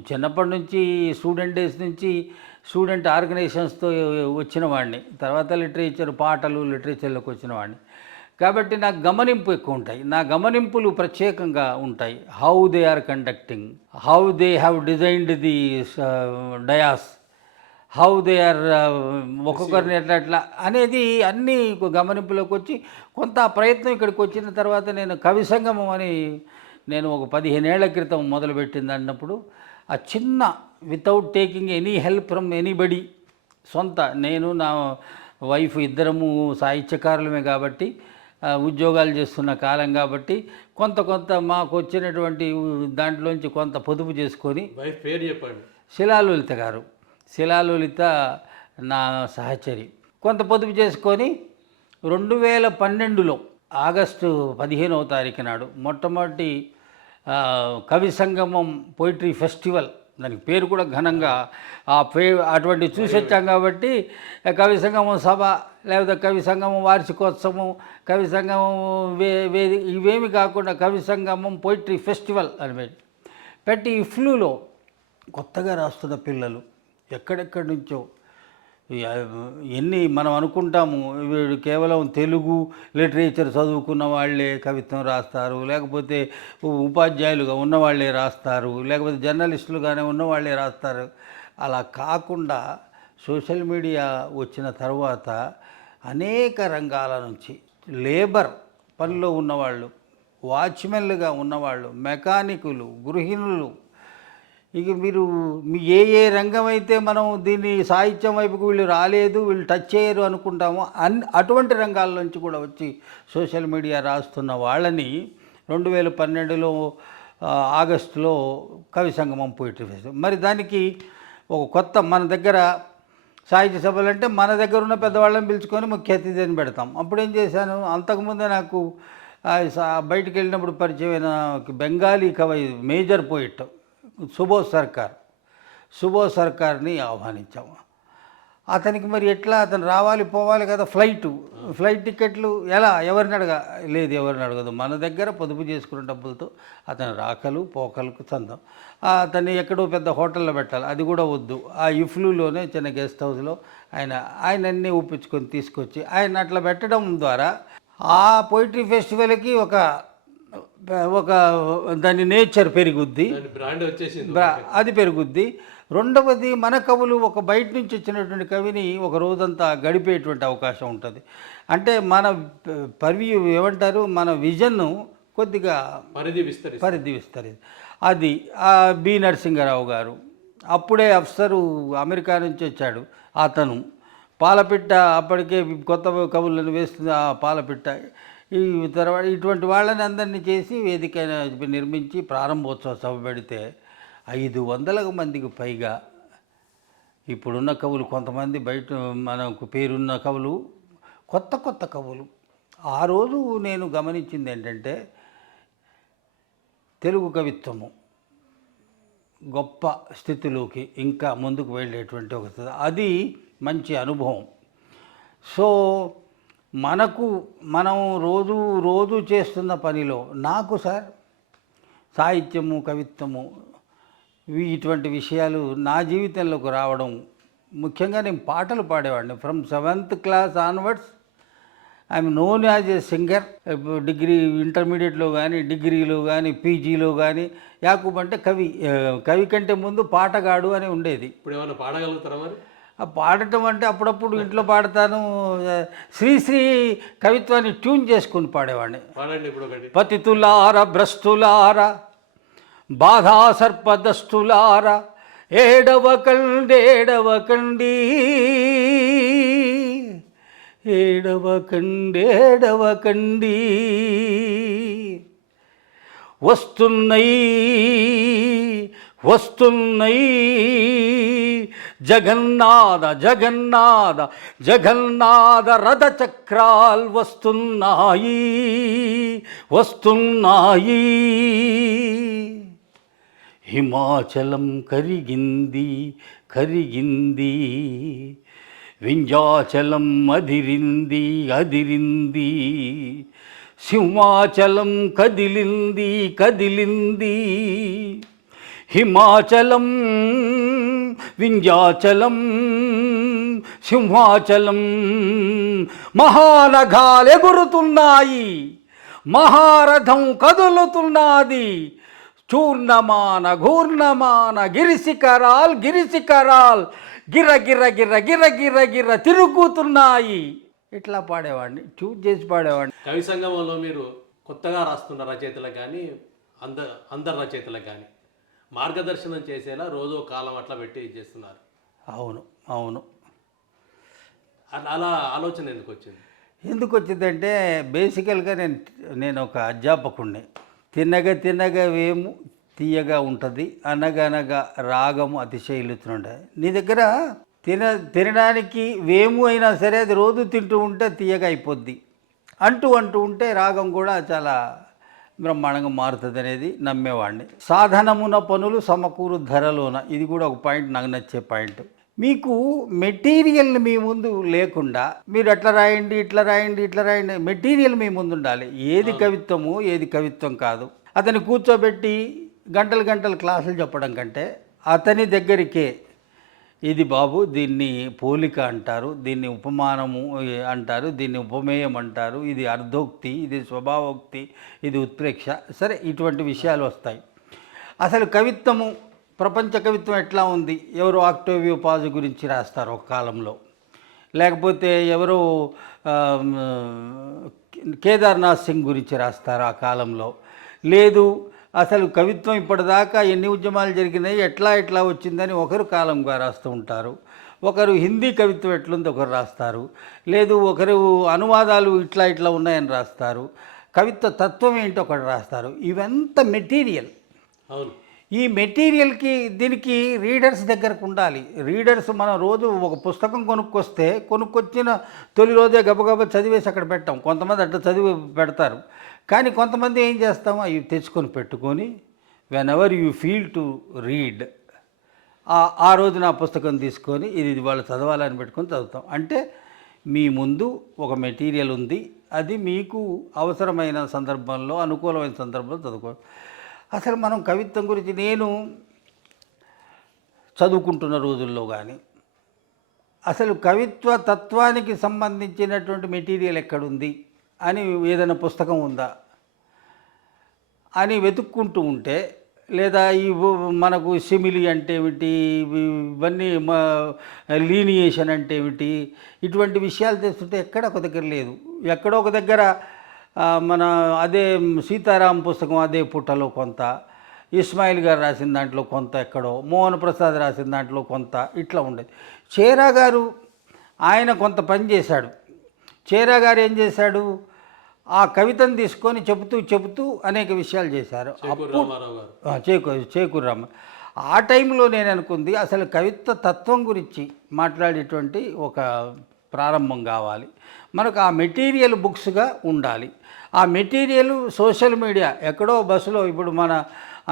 చిన్నప్పటి నుంచి స్టూడెంట్ డేస్ నుంచి స్టూడెంట్ ఆర్గనైజేషన్స్తో వచ్చిన వాడిని, తర్వాత లిటరేచర్లోకి వచ్చిన వాడిని. కాబట్టి నాకు గమనింపు ఎక్కువ ఉంటాయి. నా గమనింపులు ప్రత్యేకంగా ఉంటాయి. How they are conducting, how they have designed the dais, how they are ఒక్కొక్కరిని ఎట్లా అనేది అన్నీ గమనింపులోకి వచ్చి కొంత ప్రయత్నం ఇక్కడికి వచ్చిన తర్వాత నేను కవి సంగమం అని నేను ఒక 15 ఏళ్ల క్రితం మొదలుపెట్టింది అన్నప్పుడు, ఆ చిన్న without taking any help from anybody, సొంత నేను నా వైఫ్ ఇద్దరము సాహిత్యకారులమే కాబట్టి, ఉద్యోగాలు చేస్తున్న కాలం కాబట్టి కొంత మాకు వచ్చినటువంటి దాంట్లోంచి కొంత పొదుపు చేసుకొని, వైఫ్ పేరు చెప్పండి. శిలాలలిత గారు, శిలాలలిత నా సహచరి, కొంత పొదుపు చేసుకొని 2012లో ఆగస్టు 15వ తారీఖు నాడు మొట్టమొదటి కవి సంగమం పోయిటరీ ఫెస్టివల్, దానికి పేరు కూడా ఘనంగా అటువంటి చూసి వచ్చాం కాబట్టి, కవి సంగమం సభ లేకపోతే కవి సంగమం వార్షికోత్సవం, కవి సంగమం ఇవేమి కాకుండా కవి సంగమం పోయిటరీ ఫెస్టివల్ అని పెట్టి ఇఫ్లూలో కొత్తగా రాస్తున్న పిల్లలు ఎక్కడెక్కడి నుంచో, ఎన్ని మనం అనుకుంటాము వీడు కేవలం తెలుగు లిటరేచర్ చదువుకున్న వాళ్ళే కవిత్వం రాస్తారు, లేకపోతే ఉపాధ్యాయులుగా ఉన్నవాళ్ళే రాస్తారు, లేకపోతే జర్నలిస్టులుగానే ఉన్నవాళ్ళే రాస్తారు. అలా కాకుండా సోషల్ మీడియా వచ్చిన తర్వాత అనేక రంగాల నుంచి, లేబర్ పనిలో ఉన్నవాళ్ళు, వాచ్మెన్లుగా ఉన్నవాళ్ళు, మెకానికులు, గృహిణులు, ఇక మీరు ఏ రంగం అయితే మనం దీన్ని సాహిత్యం వైపుకు వీళ్ళు రాలేదు, వీళ్ళు టచ్ చేయరు అనుకుంటామో అటువంటి రంగాల నుంచి కూడా వచ్చి సోషల్ మీడియా రాస్తున్న వాళ్ళని 2012లో ఆగస్టులో కవి సంగమం పోయిటరీ ఫెస్టివల్. మరి దానికి ఒక కొత్త, మన దగ్గర సాహిత్య సభలు అంటే మన దగ్గర ఉన్న పెద్దవాళ్ళని పిలుచుకొని ముఖ్య అతిథిని పెడతాం. అప్పుడు ఏం చేశాను, అంతకుముందే నాకు బయటికి వెళ్ళినప్పుడు పరిచయమైన బెంగాలీ కవి, మేజర్ పోయిట్ సుబోధ్ సర్కార్ని ఆహ్వానించాము. అతనికి మరి ఎట్లా, అతను రావాలి పోవాలి కదా, ఫ్లైట్ టికెట్లు ఎలా, ఎవరిని అడగదు, మన దగ్గర పొదుపు చేసుకున్న డబ్బులతో అతని రాకలు పోకలకు చందాం. అతన్ని ఎక్కడో పెద్ద హోటల్లో పెట్టాలి, అది కూడా వద్దు, ఆ ఇఫ్లూలోనే చిన్న గెస్ట్ హౌస్లో ఆయన అన్నీ ఒప్పించుకొని తీసుకొచ్చి ఆయన అట్లా పెట్టడం ద్వారా ఆ పోయిటరీ ఫెస్టివల్కి ఒక దాని నేచర్ పెరుగుద్ది, అది పెరుగుద్ది. రెండవది, మన కవులు ఒక బయట నుంచి వచ్చినటువంటి కవిని ఒక రోజంతా గడిపేటువంటి అవకాశం ఉంటుంది. అంటే మన ఏమంటారు, మన విజన్ను కొద్దిగా పరిధి విస్తరి. అది బి నరసింహారావు గారు, అప్పుడే అఫ్సరు అమెరికా నుంచి వచ్చాడు, అతను పాలపిట్ట, అప్పటికే కొత్త కవులను వేస్తుంది ఆ పాలపిట్ట. ఈ తర్వాత ఇటువంటి వాళ్ళని అందరినీ చేసి వేదిక నిర్మించి ప్రారంభోత్సవ సభ పెడితే 500 మందికి పైగా ఇప్పుడున్న కవులు, కొంతమంది బయట మనకు పేరున్న కవులు, కొత్త కవులు. ఆ రోజు నేను గమనించింది ఏంటంటే, తెలుగు కవిత్వము గొప్ప స్థితిలోకి ఇంకా ముందుకు వెళ్ళేటువంటి అది మంచి అనుభవం. సో మనం రోజు చేస్తున్న పనిలో నాకు సార్ సాహిత్యము, కవిత్వము ఇటువంటి విషయాలు నా జీవితంలోకి రావడం, ముఖ్యంగా నేను పాటలు పాడేవాడిని. From 7th class onwards I'm known as a singer. ఇంటర్మీడియట్లో కానీ, డిగ్రీలో కానీ, పీజీలో కానీ యాకూబ్ అంటే కవి కంటే ముందు పాటగాడు అని ఉండేది. ఇప్పుడు ఏమైనా పాడగలుగుతారా మరి? ఆ పాడటం అంటే అప్పుడప్పుడు ఇంట్లో పాడతాను. శ్రీశ్రీ కవిత్వాన్ని ట్యూన్ చేసుకుని పాడేవాడిని. పాడండి ఇప్పుడు ఒకటి. పతితులార భ్రష్టులార బాధా సర్పదష్టులార ఏడవకండి ఏడవకండి వస్తున్నాయి జగన్నాథ రథ చక్రాలు వస్తున్నాయి. హిమాచలం కరిగింది వింధ్యాచలం అదిరింది సింహాచలం కదిలింది హిమాచలం వింధ్యాచలం సింహాచలం మహానఘాలెగురుతున్నాయి, మహారథం కదులుతున్నది, చూర్ణమాన ఘూర్ణమాన గిరిశిఖరాల్ గిర తిరుగుతున్నాయి. ఇట్లా పాడేవాడిని, ట్యూన్ చేసి పాడేవాడిని. కవి సంగమంలో మీరు కొత్తగా రాస్తున్న రచయితలకు కానీ అందరు రచయితలకు కానీ మార్గదర్శనం చేసేలా రోజు కాలం అట్లా పెట్టి చేస్తున్నారు. అవును. అలా ఆలోచన ఎందుకు వచ్చిందంటే బేసికల్గా నేను ఒక అధ్యాపకుడిని. తినగ వేము తీయగా ఉంటుంది, అనగనగా రాగము అతిశయిలుతుండే. నీ దగ్గర తినడానికి వేము అయినా సరే అది రోజు తింటూ ఉంటే తీయగా అయిపోద్ది, అంటూ ఉంటే రాగం కూడా చాలా బ్రహ్మాండంగా మారుతుంది అనేది నమ్మేవాడిని. సాధనమున పనులు సమకూరు ధరలోన, ఇది కూడా ఒక పాయింట్, నాకు నచ్చే పాయింట్. మీకు మెటీరియల్ని మీ ముందు లేకుండా మీరు ఇట్లా రాయండి మెటీరియల్ మీ ముందు ఉండాలి. ఏది కవిత్వము ఏది కవిత్వం కాదు. అతన్ని కూర్చోబెట్టి గంటలు క్లాసులు చెప్పడం కంటే అతని దగ్గరికే ఇది బాబు, దీన్ని పోలిక అంటారు, దీన్ని ఉపమానము అంటారు, దీన్ని ఉపమేయం అంటారు, ఇది అర్ధోక్తి, ఇది స్వభావోక్తి, ఇది ఉత్ప్రేక్ష, సరే ఇటువంటి విషయాలు వస్తాయి. అసలు కవిత్వము, ప్రపంచ కవిత్వం ఎట్లా ఉంది? ఎవరో ఆక్టోవియో పాజ్ గురించి రాస్తారు ఒక కాలంలో, లేకపోతే ఎవరో కేదార్నాథ్ సింగ్ గురించి రాస్తారు ఆ కాలంలో. లేదు అసలు కవిత్వం ఇప్పటిదాకా ఎన్ని ఉద్యమాలు జరిగినాయి, ఎట్లా వచ్చిందని ఒకరు కాలంగా రాస్తూ ఉంటారు. ఒకరు హిందీ కవిత్వం ఎట్లుంది ఒకరు రాస్తారు. లేదు ఒకరు అనువాదాలు ఇట్లా ఉన్నాయని రాస్తారు. కవిత్వ తత్వం ఏంటో ఒకటి రాస్తారు. ఇవంతా మెటీరియల్. అవును. ఈ మెటీరియల్కి దీనికి రీడర్స్ దగ్గరకు ఉండాలి. రీడర్స్ మనం రోజు ఒక పుస్తకం కొనుక్కొచ్చిన తొలి రోజే గబగబా చదివేసి అక్కడ పెట్టాం. కొంతమంది అట్లా చదివి పెడతారు. కానీ కొంతమంది ఏం చేస్తాము, అవి తెచ్చుకొని పెట్టుకొని when ever you feel to read, ఆ రోజు నా పుస్తకం తీసుకొని ఇది వాళ్ళు చదవాలని పెట్టుకొని చదువుతాం. అంటే మీ ముందు ఒక మెటీరియల్ ఉంది, అది మీకు అవసరమైన సందర్భంలో, అనుకూలమైన సందర్భంలో చదువుకో. అసలు మనం కవిత్వం గురించి నేను చదువుకుంటున్న రోజుల్లో కానీ అసలు కవిత్వ తత్వానికి సంబంధించినటువంటి మెటీరియల్ ఎక్కడుంది అని, ఏదైనా పుస్తకం ఉందా అని వెతుక్కుంటూ ఉంటే, లేదా ఈ మనకు సిమిలి అంటే ఏమిటి, ఇవన్నీ లీనియేషన్ అంటే ఏమిటి, ఇటువంటి విషయాలు తెస్తుంటే ఎక్కడ ఒక దగ్గర లేదు. ఎక్కడో ఒక దగ్గర మన అదే సీతారాం పుస్తకం అదే పుట్టలో కొంత, ఇస్మాయిల్ గారు రాసిన దాంట్లో కొంత, ఎక్కడో మోహన్ ప్రసాద్ రాసిన దాంట్లో కొంత, ఇట్లా ఉండేది. చేరా గారు ఆయన కొంత పని చేశాడు. చేరా గారు ఏం చేశాడు, ఆ కవితను తీసుకొని చెబుతూ అనేక విషయాలు చేశారు. చేకూరు రామ. ఆ టైంలో నేను అనుకుంది, అసలు కవిత్వ తత్వం గురించి మాట్లాడేటువంటి ఒక ప్రారంభం కావాలి మనకు. ఆ మెటీరియల్ బుక్స్గా ఉండాలి. ఆ మెటీరియల్ సోషల్ మీడియా, ఎక్కడో బస్సులో, ఇప్పుడు మన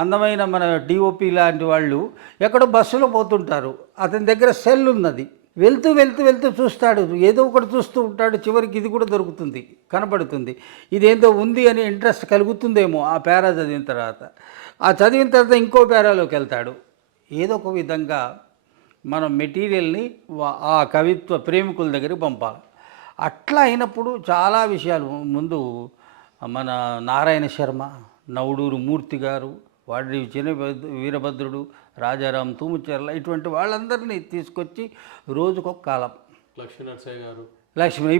అందమైన మన డిఓపి లాంటి వాళ్ళు ఎక్కడో బస్సులో పోతుంటారు, అతని దగ్గర సెల్ ఉన్నది, వెళ్తూ చూస్తాడు, ఏదో ఒకటి చూస్తూ ఉంటాడు. చివరికి ఇది కూడా దొరుకుతుంది, కనపడుతుంది, ఇదేందో ఉంది అని ఇంట్రెస్ట్ కలుగుతుందేమో ఆ పేరా చదివిన తర్వాత. ఆ చదివిన తర్వాత ఇంకో పేరాలోకి వెళ్తాడు. ఏదో ఒక విధంగా మనం మెటీరియల్ని ఆ కవిత్వ ప్రేమికుల దగ్గరికి పంపాలి. అట్లా అయినప్పుడు చాలా విషయాలు, ముందు మన నారాయణ శర్మ, నవడూరు మూర్తి గారు, వాడి వీరభద్రుడు, రాజారాం తూముచెర్ల ఇటువంటి వాళ్ళందరినీ తీసుకొచ్చి రోజుకొక కాలం. లక్ష్మీనరసయ్య గారు,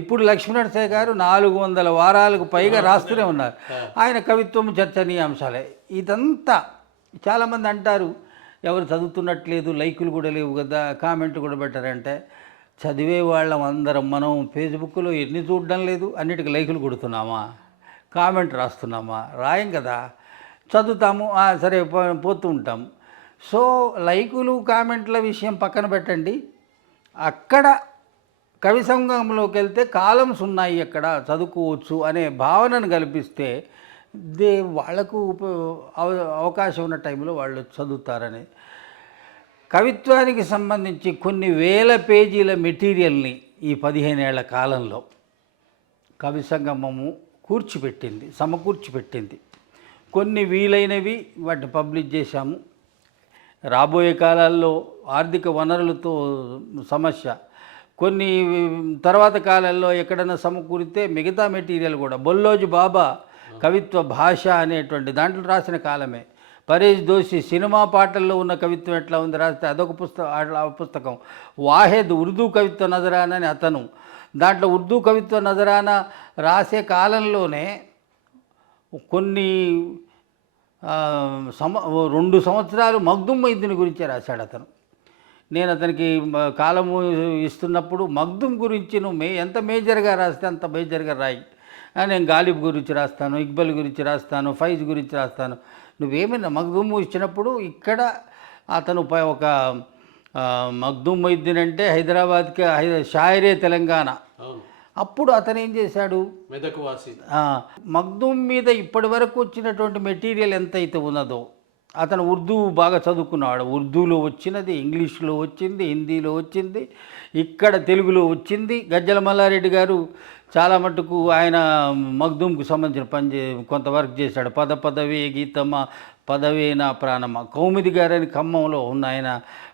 ఇప్పుడు లక్ష్మీనరసయ్య గారు 400 వారాలకు పైగా రాస్తూనే ఉన్నారు. ఆయన కవిత్వం చర్చనీయాంశాలే. ఇదంతా చాలామంది అంటారు ఎవరు చదువుతున్నట్లేదు, లైకులు కూడా లేవు కదా, కామెంట్ కూడా పెట్టారంటే, చదివే వాళ్ళం అందరం మనం ఫేస్బుక్లో ఎన్ని చూడడం లేదు, అన్నిటికీ లైకులు కొడుతున్నామా, కామెంట్ రాస్తున్నామా? రాయం కదా, చదువుతాము, సరే పోతూ ఉంటాం. సో లైకులు కామెంట్ల విషయం పక్కన పెట్టండి. అక్కడ కవి సంఘంలోకి వెళ్తే కాలమ్స్ ఉన్నాయి, అక్కడ చదువుకోవచ్చు అనే భావనను కల్పిస్తే వాళ్లకు అవకాశం ఉన్న టైంలో వాళ్ళు చదువుతారని. కవిత్వానికి సంబంధించి కొన్ని వేల పేజీల మెటీరియల్ని ఈ 15 ఏళ్ల కాలంలో కవి సంగమము సమకూర్చిపెట్టింది. కొన్ని వీలైనవి వాటిని పబ్లిష్ చేశాము. రాబోయే కాలాల్లో ఆర్థిక వనరులతో సమస్య, కొన్ని తర్వాత కాలాల్లో ఎక్కడైనా సమకూరితే మిగతా మెటీరియల్ కూడా. బొల్లోజు బాబా కవిత్వ భాష అనేటువంటి దాంట్లో రాసిన కాలమే. పరేష్ దోషి సినిమా పాటల్లో ఉన్న కవిత్వం ఎట్లా ఉంది రాస్తే అదొక పుస్తకం. వాహెద్ ఉర్దూ కవిత్వ నజరానా అని అతను, దాంట్లో ఉర్దూ కవిత్వ నజరానా రాసే కాలంలోనే కొన్ని 2 సంవత్సరాలు మగ్దుమ్ మొయిద్దీన్ గురించే రాశాడు అతను. నేను అతనికి కాలము ఇస్తున్నప్పుడు మగ్దుమ్ గురించి నువ్వు ఎంత మేజర్గా రాస్తే అంత మేజర్గా రాయి, నేను గాలిబ్ గురించి రాస్తాను, ఇక్బల్ గురించి రాస్తాను, ఫైజ్ గురించి రాస్తాను, నువ్వేమైనా మగ్దుమ్ ఇచ్చినప్పుడు. ఇక్కడ అతను ఒక మగ్దుమ్ మొయిద్దీన్ అంటే హైదరాబాద్కి షాయిరే తెలంగాణ. అప్పుడు అతను ఏం చేశాడు, మగ్దుమ్ మీద ఇప్పటి వరకు వచ్చినటువంటి మెటీరియల్ ఎంతైతే ఉన్నదో, అతను ఉర్దూ బాగా చదువుకున్నాడు. ఉర్దూలో వచ్చినది, ఇంగ్లీష్లో వచ్చింది, హిందీలో వచ్చింది, ఇక్కడ తెలుగులో వచ్చింది. గజ్జల మల్లారెడ్డి గారు చాలా మటుకు ఆయన మగ్దుమ్కు సంబంధించిన కొంత వర్క్ చేశాడు. పదవే గీతమ్మ, పదవే నా ప్రాణమ్మ. కౌముది గారని ఖమ్మంలో ఉన్న ఆయన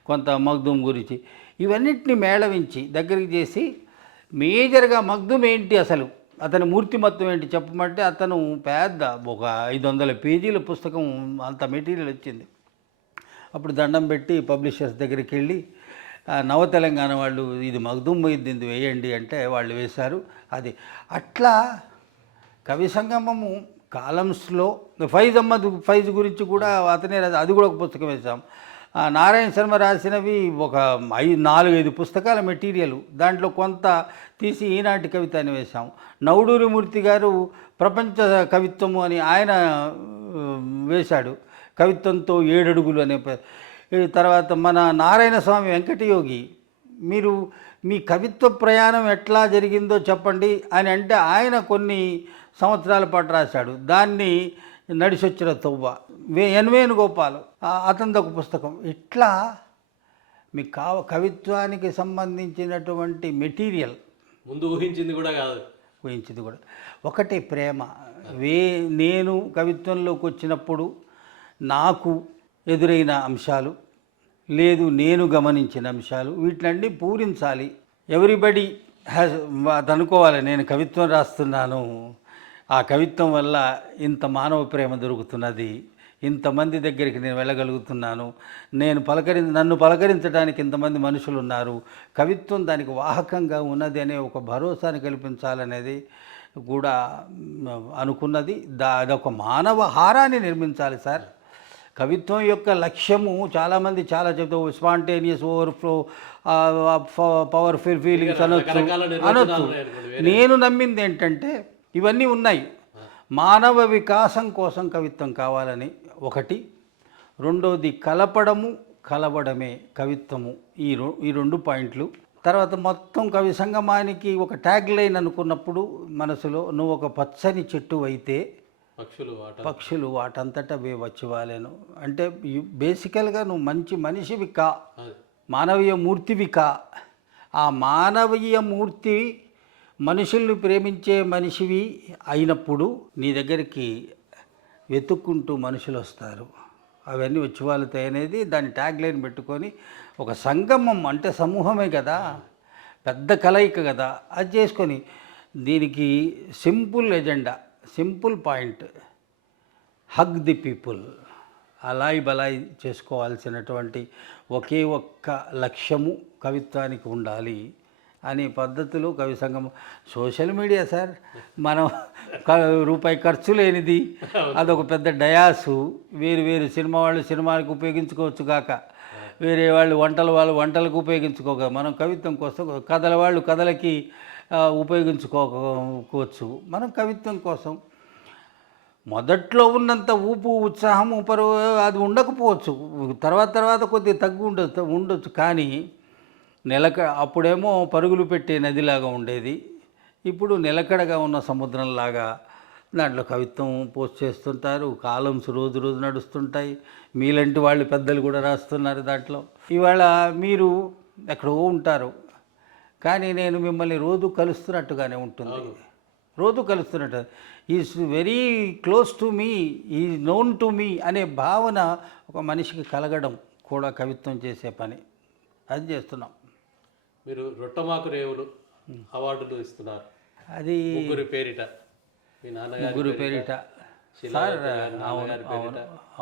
కొంత మగ్దుమ్ గురించి ఇవన్నిటిని మేళవించి దగ్గరికి చేసి, మేజర్గా మగ్దుమ్ ఏంటి, అసలు అతని మూర్తిమత్వం ఏంటి చెప్పమంటే, అతను పెద్ద ఒక 500 పేజీల పుస్తకం, అంత మెటీరియల్ వచ్చింది. అప్పుడు దండం పెట్టి పబ్లిషర్స్ దగ్గరికి వెళ్ళి, నవ తెలంగాణ వాళ్ళు ఇది మగ్దుమ్ మొయిద్దీన్ వేయండి అంటే వాళ్ళు వేశారు. అది అట్లా కవి సంగమము కాలమ్స్లో. ఫైజ్ గురించి కూడా అతనే, అది కూడా ఒక పుస్తకం వేశాం. నారాయణ శర్మ రాసినవి ఒక 4-5 పుస్తకాల మెటీరియల్, దాంట్లో కొంత తీసి ఈనాటి కవిత అని వేశాం. నవడూరి మూర్తి గారు ప్రపంచ కవిత్వము అని ఆయన వేశాడు, కవిత్వంతో 7 అడుగులు అనే. తర్వాత మన నారాయణ స్వామి వెంకటయోగి, మీరు మీ కవిత్వ ప్రయాణం ఎట్లా జరిగిందో చెప్పండి అని అంటే, ఆయన కొన్ని సంవత్సరాల పాటు రాశాడు. దాన్ని నడిసొచ్చిన తొవ్వ. వేణుగోపాల్ అతనిది ఒక పుస్తకం. ఇట్లా మీ కవిత్వానికి సంబంధించినటువంటి మెటీరియల్ ముందు ఊహించింది కూడా ఒకటే ప్రేమ. నేను కవిత్వంలోకి వచ్చినప్పుడు నాకు ఎదురైన అంశాలు, లేదు నేను గమనించిన అంశాలు, వీటిలన్నీ పూరించాలి. ఎవ్రీబడి అది అనుకోవాలి, నేను కవిత్వం రాస్తున్నాను, ఆ కవిత్వం వల్ల ఇంత మానవ ప్రేమ దొరుకుతున్నది, ఇంతమంది దగ్గరికి నేను వెళ్ళగలుగుతున్నాను, నన్ను పలకరించడానికి ఇంతమంది మనుషులు ఉన్నారు, కవిత్వం దానికి వాహకంగా ఉన్నది అనే ఒక భరోసాని కల్పించాలనేది కూడా అనుకున్నది. అదొక మానవ హారాన్ని నిర్మించాలి సార్. కవిత్వం యొక్క లక్ష్యము చాలామంది చాలా చెప్తారు, స్పాంటేనియస్ ఓవర్ఫ్లో, పవర్ఫుల్ ఫీలింగ్స్ అనొచ్చు. నేను నమ్మింది ఏంటంటే ఇవన్నీ ఉన్నాయి. మానవ వికాసం కోసం కవిత్వం కావాలని ఒకటి, రెండోది కలవడమే కవిత్వము. ఈ 2 పాయింట్లు. తర్వాత మొత్తం కవి సంగమానికి ఒక ట్యాగ్ లైన్ అనుకున్నప్పుడు మనసులో, నువ్వు ఒక పచ్చని చెట్టు అయితే పక్షులు వాటంతటా వచ్చి వాలేను అంటే, బేసికల్గా నువ్వు మంచి మనిషివి కా, మానవీయ మూర్తివి కా. ఆ మానవీయ మూర్తి మనుషుల్ని ప్రేమించే మనిషివి అయినప్పుడు నీ దగ్గరికి వెతుక్కుంటూ మనుషులు వస్తారు, అవన్నీ వచ్చి వాళ్తాయి అనేది దాని ట్యాగ్ లైన్ పెట్టుకొని, ఒక సంగమం అంటే సమూహమే కదా, పెద్ద కలయిక కదా, అది చేసుకొని దీనికి simple agenda, simple point, hug the people అలాయి బలాయి చేసుకోవాల్సినటువంటి ఒకే ఒక్క లక్ష్యము కవిత్వానికి ఉండాలి అనే పద్ధతిలో కవి సంఘం. సోషల్ మీడియా సార్, మనం రూపాయి ఖర్చు లేనిది, అదొక పెద్ద డయాసు. వేరు వేరు సినిమా వాళ్ళు సినిమాలకు ఉపయోగించుకోవచ్చు కాక, వేరే వాళ్ళు వంటలకు ఉపయోగించుకోక, మనం కవిత్వం కోసం, కథల వాళ్ళు కథలకి ఉపయోగించుకోవచ్చు. మనం కవిత్వం కోసం మొదట్లో ఉన్నంత ఊపు ఉత్సాహము అది ఉండకపోవచ్చు, తర్వాత కొద్దిగా తగ్గు ఉండొచ్చు. కానీ అప్పుడేమో పరుగులు పెట్టే నదిలాగా ఉండేది, ఇప్పుడు నిలకడగా ఉన్న సముద్రంలాగా దాంట్లో కవిత్వం పోస్ట్ చేస్తుంటారు. కాలమ్స్ రోజు రోజు నడుస్తుంటాయి. మీలాంటి వాళ్ళు పెద్దలు కూడా రాస్తున్నారు దాంట్లో. ఇవాళ మీరు ఎక్కడో ఉంటారు, కానీ నేను మిమ్మల్ని రోజు కలుస్తున్నట్టుగానే ఉంటుంది. రోజు కలుస్తున్నట్టు, is very close to me, is known to me అనే భావన ఒక మనిషికి కలగడం కూడా కవిత్వం చేసే పని. అది చేస్తున్నాం. మీరు రొట్టమాకు రేవులు అవార్డులు ఇస్తున్నారు, అది ముగ్గురు పేరిట, మీ నాన్నగారి ముగ్గురు పేరిట సార్.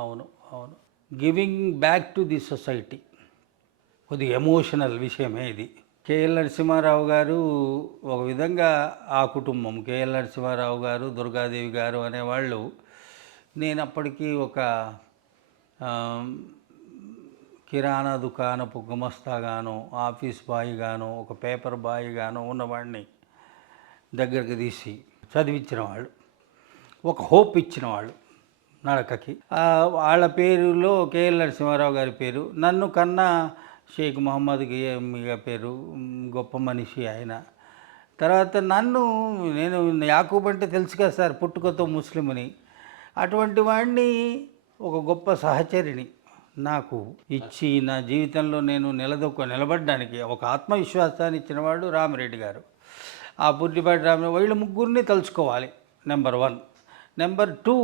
అవును. Giving back to the society, కొద్దిగా ఎమోషనల్ విషయమే ఇది. కేఎల్ నరసింహారావు గారు ఒక విధంగా ఆ కుటుంబం, కేఎల్ నరసింహారావు గారు, దుర్గాదేవి గారు అనేవాళ్ళు, నేను అప్పటికి ఒక కిరాణా దుకాణపు గుమస్తాగాను, ఆఫీస్ బాయ్ గాను, ఒక పేపర్ బాయ్ గాను ఉన్నవాడిని దగ్గరికి తీసి చదివించిన వాళ్ళు, ఒక హోప్ ఇచ్చిన వాళ్ళు నడకకి. వాళ్ళ పేరులో కేఎల్ నరసింహారావు గారి పేరు, నన్ను కన్నా షేక్ మహమ్మద్ గియా పేరు, గొప్ప మనిషి ఆయన. తర్వాత నేను యాకూబ్ అంటే తెలుసు కదా సార్, పుట్టుకతో ముస్లింని. అటువంటి వాడిని, ఒక గొప్ప సహచరిని నాకు ఇచ్చి, నా జీవితంలో నేను నిలబడడానికి ఒక ఆత్మవిశ్వాసాన్ని ఇచ్చినవాడు రామిరెడ్డి గారు. ఆ పుట్టిపాటి రామిరెడ్డి, వీళ్ళు ముగ్గురిని తలుచుకోవాలి. నెంబర్ 1. నెంబర్ 2,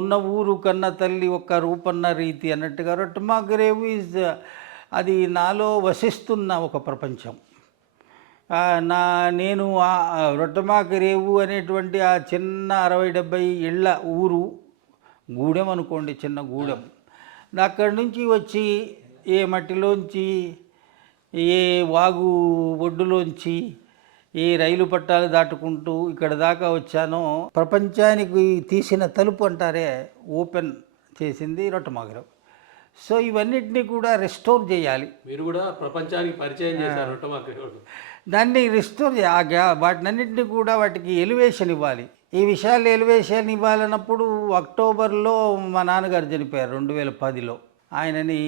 ఉన్న ఊరు కన్న తల్లి ఒక్క రూపన్న రీతి అన్నట్టుగా రొట్టమాకు ఈజ్, అది నాలో వసిస్తున్న ఒక ప్రపంచం. నేను రొట్టమాకు రేవు అనేటువంటి ఆ చిన్న 60-70 ఇళ్ళ ఊరు, గూడెం అనుకోండి, చిన్న గూడెం. అక్కడి నుంచి వచ్చి ఏ మట్టిలోంచి, ఏ వాగు ఒడ్డులోంచి, ఏ రైలు పట్టాలు దాటుకుంటూ ఇక్కడ దాకా వచ్చానో, ప్రపంచానికి తీసిన తలుపు అంటారే, ఓపెన్ చేసింది రొట్టమాకు. సో ఇవన్నిటినీ కూడా రెస్టోర్ చేయాలి. మీరు కూడా ప్రపంచానికి పరిచయం చేశారు రొట్టమాకు. దాన్ని రెస్టోర్ వాటినన్నింటినీ కూడా వాటికి ఎలివేషన్ ఇవ్వాలి. ఈ విషయాలు ఎలివేషన్ ఇవ్వాలన్నప్పుడు అక్టోబర్లో మా నాన్నగారు చనిపోయారు 2010లో. ఆయనని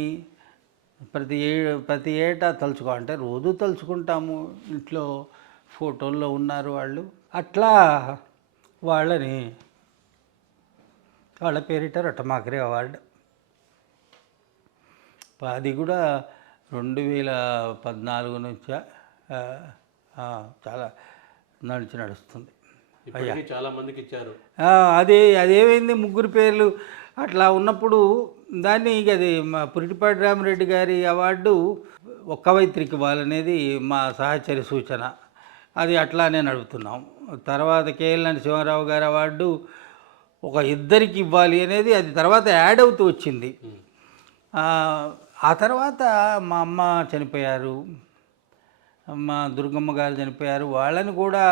ప్రతి ఏటా అంటే రోజు తలుచుకుంటాము. ఇంట్లో ఫోటోల్లో ఉన్నారు వాళ్ళు. అట్లా వాళ్ళ పేరిట రొట్టమాకు అవార్డు. అది కూడా 2014 నుంచా చాలా నడుస్తుంది. చాలా మందికి ఇచ్చారు. అదేమైంది, ముగ్గురు పేర్లు అట్లా ఉన్నప్పుడు దాన్ని అది మా పురిటిపాటి రామిరెడ్డి గారి అవార్డు ఒక కవయిత్రికి ఇవ్వాలనేది మా సహచరి సూచన. అది అట్లానే నడుపుతున్నాం. తర్వాత కేఎల్ నరసింహారావు గారి అవార్డు ఒక ఇద్దరికి ఇవ్వాలి అనేది అది తర్వాత యాడ్ అవుతూ వచ్చింది. ఆ తర్వాత మా అమ్మ చనిపోయారు, మా దుర్గమ్మ గారు చనిపోయారు. వాళ్ళని కూడా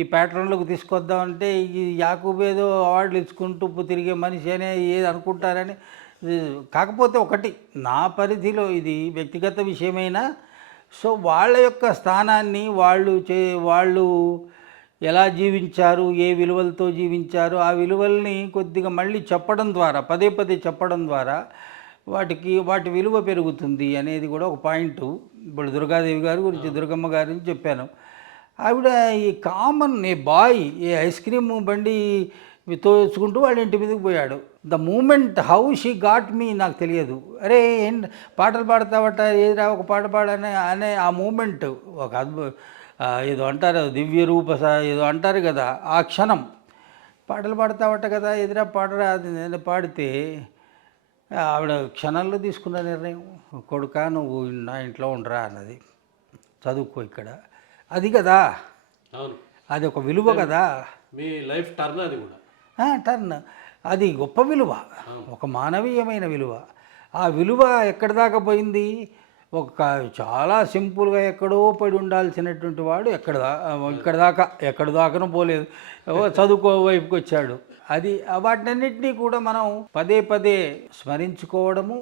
ఈ ప్యాటర్న్లోకి తీసుకొద్దామంటే ఈ యాకూబ్ ఏదో అవార్డులు ఇచ్చుకుంటూ తిరిగే మనిషి అనే ఏది అనుకుంటారని. కాకపోతే ఒకటి, నా పరిధిలో ఇది వ్యక్తిగత విషయమైనా, సో వాళ్ళ యొక్క స్థానాన్ని వాళ్ళు ఎలా జీవించారు, ఏ విలువలతో జీవించారు, ఆ విలువల్ని కొద్దిగా మళ్ళీ చెప్పడం ద్వారా, పదే చెప్పడం ద్వారా వాటి విలువ పెరుగుతుంది అనేది కూడా ఒక పాయింట్. ఇప్పుడు దుర్గాదేవి గారి గురించి, దుర్గమ్మ గారి గురించి చెప్పాను. ఆవిడ ఈ కామన్ బాయ్ ఐస్ క్రీమ్ బండి తోచుకుంటూ వాళ్ళ ఇంటి మీదకి పోయాడు. The moment how she got me నాకు తెలియదు. అరే పాటలు పాడతావట, ఏదిరా ఒక పాట పాడనే అనే ఆ మూమెంట్, ఒక ఏదో అంటారు దివ్య రూప ఏదో అంటారు కదా, ఆ క్షణం. పాటలు పాడతావట కదా, ఎదురా పాడరా అది పాడితే ఆవిడ క్షణంలో తీసుకున్న నిర్ణయం, కొడుకా నువ్వు నా ఇంట్లో ఉండరా అన్నది, చదువుకో ఇక్కడ. అది కదా, అది ఒక విలువ కదా. మీ లైఫ్ టర్న్, అది కూడా టర్న్. అది గొప్ప విలువ, ఒక మానవీయమైన విలువ. ఆ విలువ ఎక్కడి దాకా పోయింది? ఒక చాలా సింపుల్గా ఎక్కడో పడి ఉండాల్సినటువంటి వాడు ఎక్కడి దాకానో పోలేదు, చదువుకో వైపుకి వచ్చాడు. అది వాటినన్నింటినీ కూడా మనం పదే పదే స్మరించుకోవడము,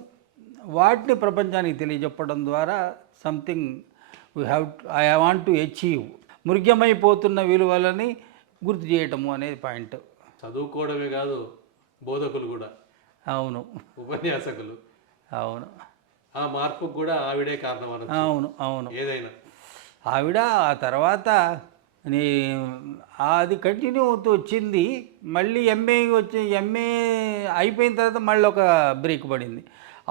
వాటిని ప్రపంచానికి తెలియజెప్పడం ద్వారా something I want to achieve, మృగ్యమైపోతున్న విలువలని గుర్తు చేయటము అనేది పాయింట్. చదువుకోవడమే కాదు, బోధకులు కూడా, అవును, ఉపన్యాసకులు, అవును, ఆ మార్పుకు కూడా ఆవిడే కారణం అనొచ్చు. అవును, అవును. ఏదైనా ఆవిడ ఆ తర్వాత నీ అది కంటిన్యూ అవుతూ వచ్చింది. మళ్ళీ ఎంఏ అయిపోయిన తర్వాత మళ్ళీ ఒక బ్రేక్ పడింది.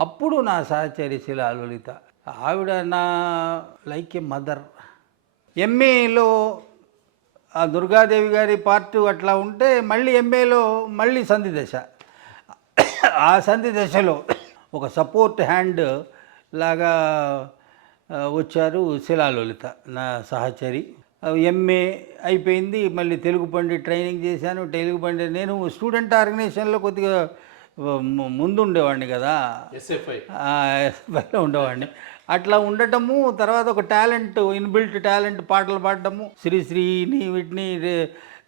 అప్పుడు నా సహచరి శిలా లలిత, ఆవిడ నా లైక్ ఏ మదర్. ఎంఏలో ఆ దుర్గాదేవి గారి పార్ట్ అట్లా ఉంటే మళ్ళీ ఎంఏలో మళ్ళీ సంధి దశ. ఆ సంధి దశలో ఒక సపోర్ట్ హ్యాండ్ లాగా వచ్చారు శిలాలలిత, నా సహచరి. ఎంఏ అయిపోయింది, మళ్ళీ తెలుగు పండిట్ ట్రైనింగ్ చేశాను. తెలుగు పండిట్ నేను స్టూడెంట్ ఆర్గనైజేషన్లో కొద్దిగా ముందు ఉండేవాడిని కదా, ఎస్ఎఫ్ఐలో ఉండేవాడిని. అట్లా ఉండటము, తర్వాత ఒక టాలెంట్, ఇన్బిల్ట్ టాలెంట్, పాటలు పాడటము, శ్రీశ్రీని వీటిని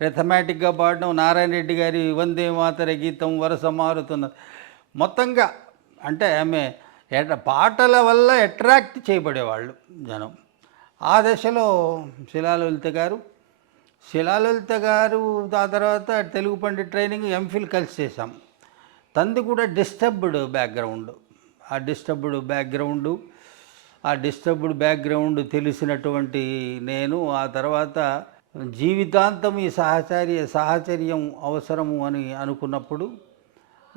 రిథమాటిక్గా పాడడం, నారాయణ రెడ్డి గారి వందే మాతర గీతం వరస మారుతున్న, మొత్తంగా అంటే ఆమె పాటల వల్ల అట్రాక్ట్ చేయబడేవాళ్ళు జనం. ఆ దశలో శిలాలలిత గారు ఆ తర్వాత తెలుగు పండిట్ ట్రైనింగ్, ఎంఫిల్ కలిసి చేశాం. తంది కూడా డిస్టర్బ్డ్ బ్యాక్గ్రౌండ్. ఆ డిస్టర్బ్డ్ బ్యాక్గ్రౌండ్ తెలిసినటువంటి నేను ఆ తర్వాత జీవితాంతం ఈ సాహచర్యం అవసరము అని అనుకున్నప్పుడు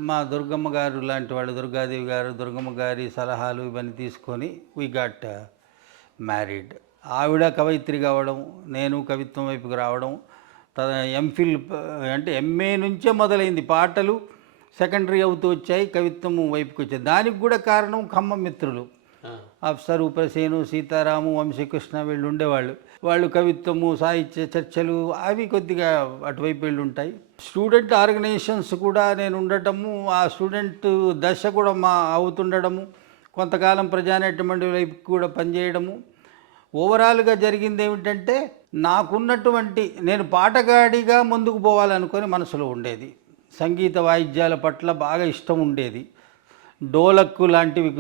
మా దుర్గమ్మ గారు లాంటి వాళ్ళు, దుర్గాదేవి గారు, దుర్గమ్మ గారి సలహాలు ఇవన్నీ తీసుకొని వీ గాట్ మ్యారీడ్. ఆవిడ కవయిత్రి కావడం, నేను కవిత్వం వైపుకి రావడం, ఎంఫిల్ అంటే ఎంఏ నుంచే మొదలైంది. పాటలు సెకండరీ అవుతూ వచ్చాయి, కవిత్వం వైపుకి వచ్చాయి. దానికి కూడా కారణం ఖమ్మం మిత్రులు, అఫ్సర్ ఉపసేను, సీతారాము, వంశీకృష్ణ, వీళ్ళు ఉండేవాళ్ళు. వాళ్ళు కవిత్వము, సాహిత్య చర్చలు అవి కొద్దిగా అటువైపు వెళ్ళి ఉంటాయి. స్టూడెంట్ ఆర్గనైజేషన్స్ కూడా నేను ఉండటము, ఆ స్టూడెంట్ దశ కూడా అవుతుండడము, కొంతకాలం ప్రజానాట్య మండలి వైపు కూడా పనిచేయడము. ఓవరాల్గా జరిగింది ఏమిటంటే, నాకున్నటువంటి, నేను పాటగాడిగా ముందుకు పోవాలనుకొని మనసులో ఉండేది. సంగీత వాయిద్యాల పట్ల బాగా ఇష్టం ఉండేది. డోలక్కు లాంటివి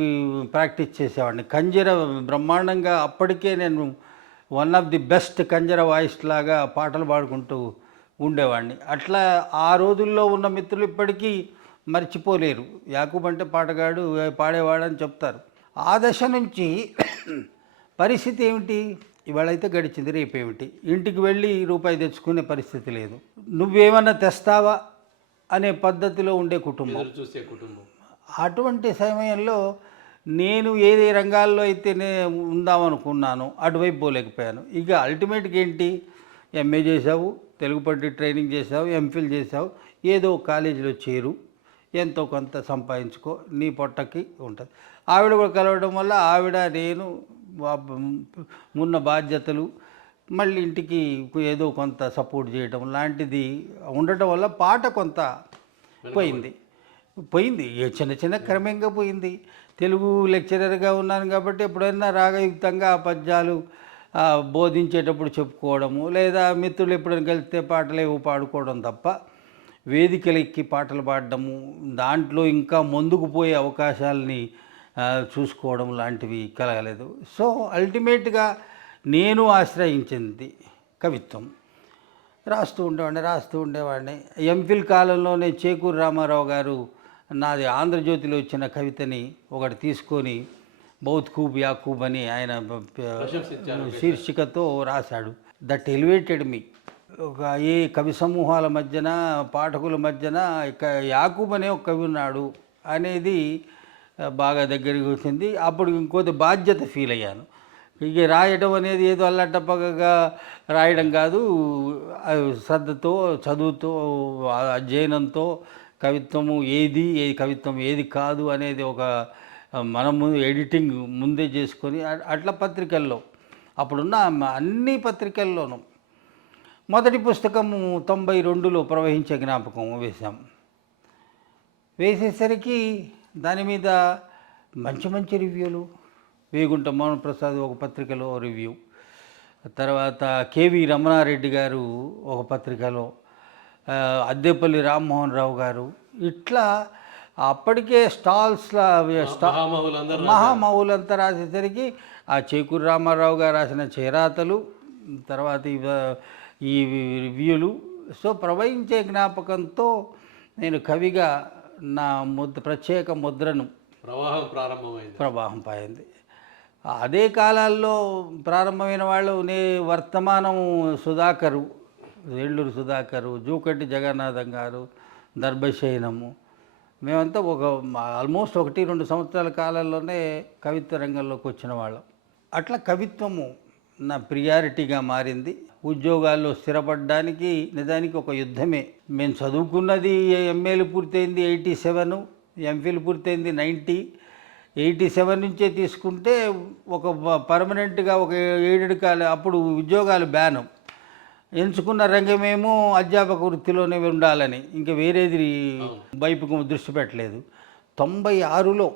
ప్రాక్టీస్ చేసేవాడిని. కంజర బ్రహ్మాండంగా, అప్పటికే నేను వన్ ఆఫ్ ది బెస్ట్ కంజర వాయిస్ లాగా పాటలు పాడుకుంటూ ఉండేవాడిని. అట్లా ఆ రోజుల్లో ఉన్న మిత్రులు ఇప్పటికీ మర్చిపోలేరు. యాకూబ్ అంటే పాటగాడు, పాడేవాడని చెప్తారు. ఆ దశ నుంచి పరిస్థితి ఏమిటి? ఇవాళైతే గడిచింది, రేపేమిటి? ఇంటికి వెళ్ళి రూపాయి తెచ్చుకునే పరిస్థితి లేదు. నువ్వేమన్నా తెస్తావా అనే పద్ధతిలో ఉండే కుటుంబం, చూసే కుటుంబం. అటువంటి సమయంలో నేను ఏదే రంగాల్లో అయితే ఉందామనుకున్నానో అటువైపు పోలేకపోయాను. ఇక అల్టిమేట్గా ఏంటి? ఎంఏ చేసావు, తెలుగు పండిట్ ట్రైనింగ్ చేసావు, ఎంఫిల్ చేసావు, ఏదో కాలేజీలో చేరు, ఎంతో కొంత సంపాదించుకో, నీ పొట్టకి ఉంటుంది. ఆవిడ కూడా కలవడం వల్ల ఆవిడ, నేను ఉన్న బాధ్యతలు, మళ్ళీ ఇంటికి ఏదో కొంత సపోర్ట్ చేయడం లాంటిది ఉండటం వల్ల పాట కొంత పోయింది. చిన్న చిన్న క్రమంగా పోయింది. తెలుగు లెక్చరర్గా ఉన్నాను కాబట్టి ఎప్పుడైనా రాగయుక్తంగా ఆ పద్యాలు బోధించేటప్పుడు చెప్పుకోవడము, లేదా మిత్రులు ఎప్పుడైనా కలిస్తే పాటలేవో పాడుకోవడం తప్ప వేదికలెక్కి పాటలు పాడడము, దాంట్లో ఇంకా ముందుకు పోయే అవకాశాలని చూసుకోవడం లాంటివి కలగలేదు. సో అల్టిమేట్గా నేను ఆశ్రయించింది కవిత్వం. రాస్తూ ఉండేవాడిని. ఎంఫిల్ కాలంలోనే చేకూరి రామారావు గారు నాది ఆంధ్రజ్యోతిలో వచ్చిన కవితని ఒకటి తీసుకొని బౌత్ ఖూబ్ యాకూబ్ అని ఆయన శీర్షికతో రాశాడు. దట్ ఎలివేటెడ్ మీ. ఒక ఏ కవి సమూహాల మధ్యన, పాఠకుల మధ్యన యాకూబ్ అనే ఒక కవి ఉన్నాడు అనేది బాగా దగ్గరికి వచ్చింది. అప్పుడు ఇంకొద్ది బాధ్యత ఫీల్ అయ్యాను. ఇక రాయడం అనేది ఏదో అల్లటప్పగా రాయడం కాదు, శ్రద్ధతో, చదువుతో, అధ్యయనంతో కవిత్వము కవిత్వం ఏది కాదు అనేది ఒక మనము ఎడిటింగ్ ముందే చేసుకొని అట్లా పత్రికల్లో, అప్పుడున్న అన్ని పత్రికల్లోనూ మొదటి పుస్తకము 92లో ప్రవహించే జ్ఞాపకం వేశాం. వేసేసరికి దాని మీద మంచి మంచి రివ్యూలు. వేగుంట మోహన్ ప్రసాద్ ఒక పత్రికలో రివ్యూ, తర్వాత కేవి రమణారెడ్డి గారు ఒక పత్రికలో, అద్దెపల్లి రామ్మోహన్ రావు గారు, ఇట్లా అప్పటికే మహామహులంతా రాసేసరికి ఆ చేకూరి రామారావు గారు రాసిన చేరాతలు, తర్వాత ఈ రివ్యూలు. సో ప్రవహించే జ్ఞాపకంతో నేను కవిగా నా ప్రత్యేక ముద్రను ప్రవాహం పాయింది. అదే కాలాల్లో ప్రారంభమైన వాళ్ళు వర్తమానం సుధాకరు, ఏళ్ళూరు సుధాకరు, జూకంటి జగన్నాథం గారు, దర్భశయనము, మేమంతా ఆల్మోస్ట్ 1-2 సంవత్సరాల కాలంలోనే కవిత్వ రంగంలోకి వచ్చిన వాళ్ళం. అట్లా కవిత్వము నా ప్రియారిటీగా మారింది. ఉద్యోగాల్లో స్థిరపడడానికి నిజానికి ఒక యుద్ధమే. మేము చదువుకున్నది ఎంఏలు పూర్తయింది 87, ఎంఫిల్ పూర్తయింది 90. 87 నుంచే తీసుకుంటే ఒక పర్మనెంట్గా ఒక 7 కాలం అప్పుడు ఉద్యోగాలు బ్యాను. ఎంచుకున్న రంగమేమో అధ్యాపక వృత్తిలోనే ఉండాలని, ఇంకా వేరేది వైపుకు దృష్టి పెట్టలేదు. 96లో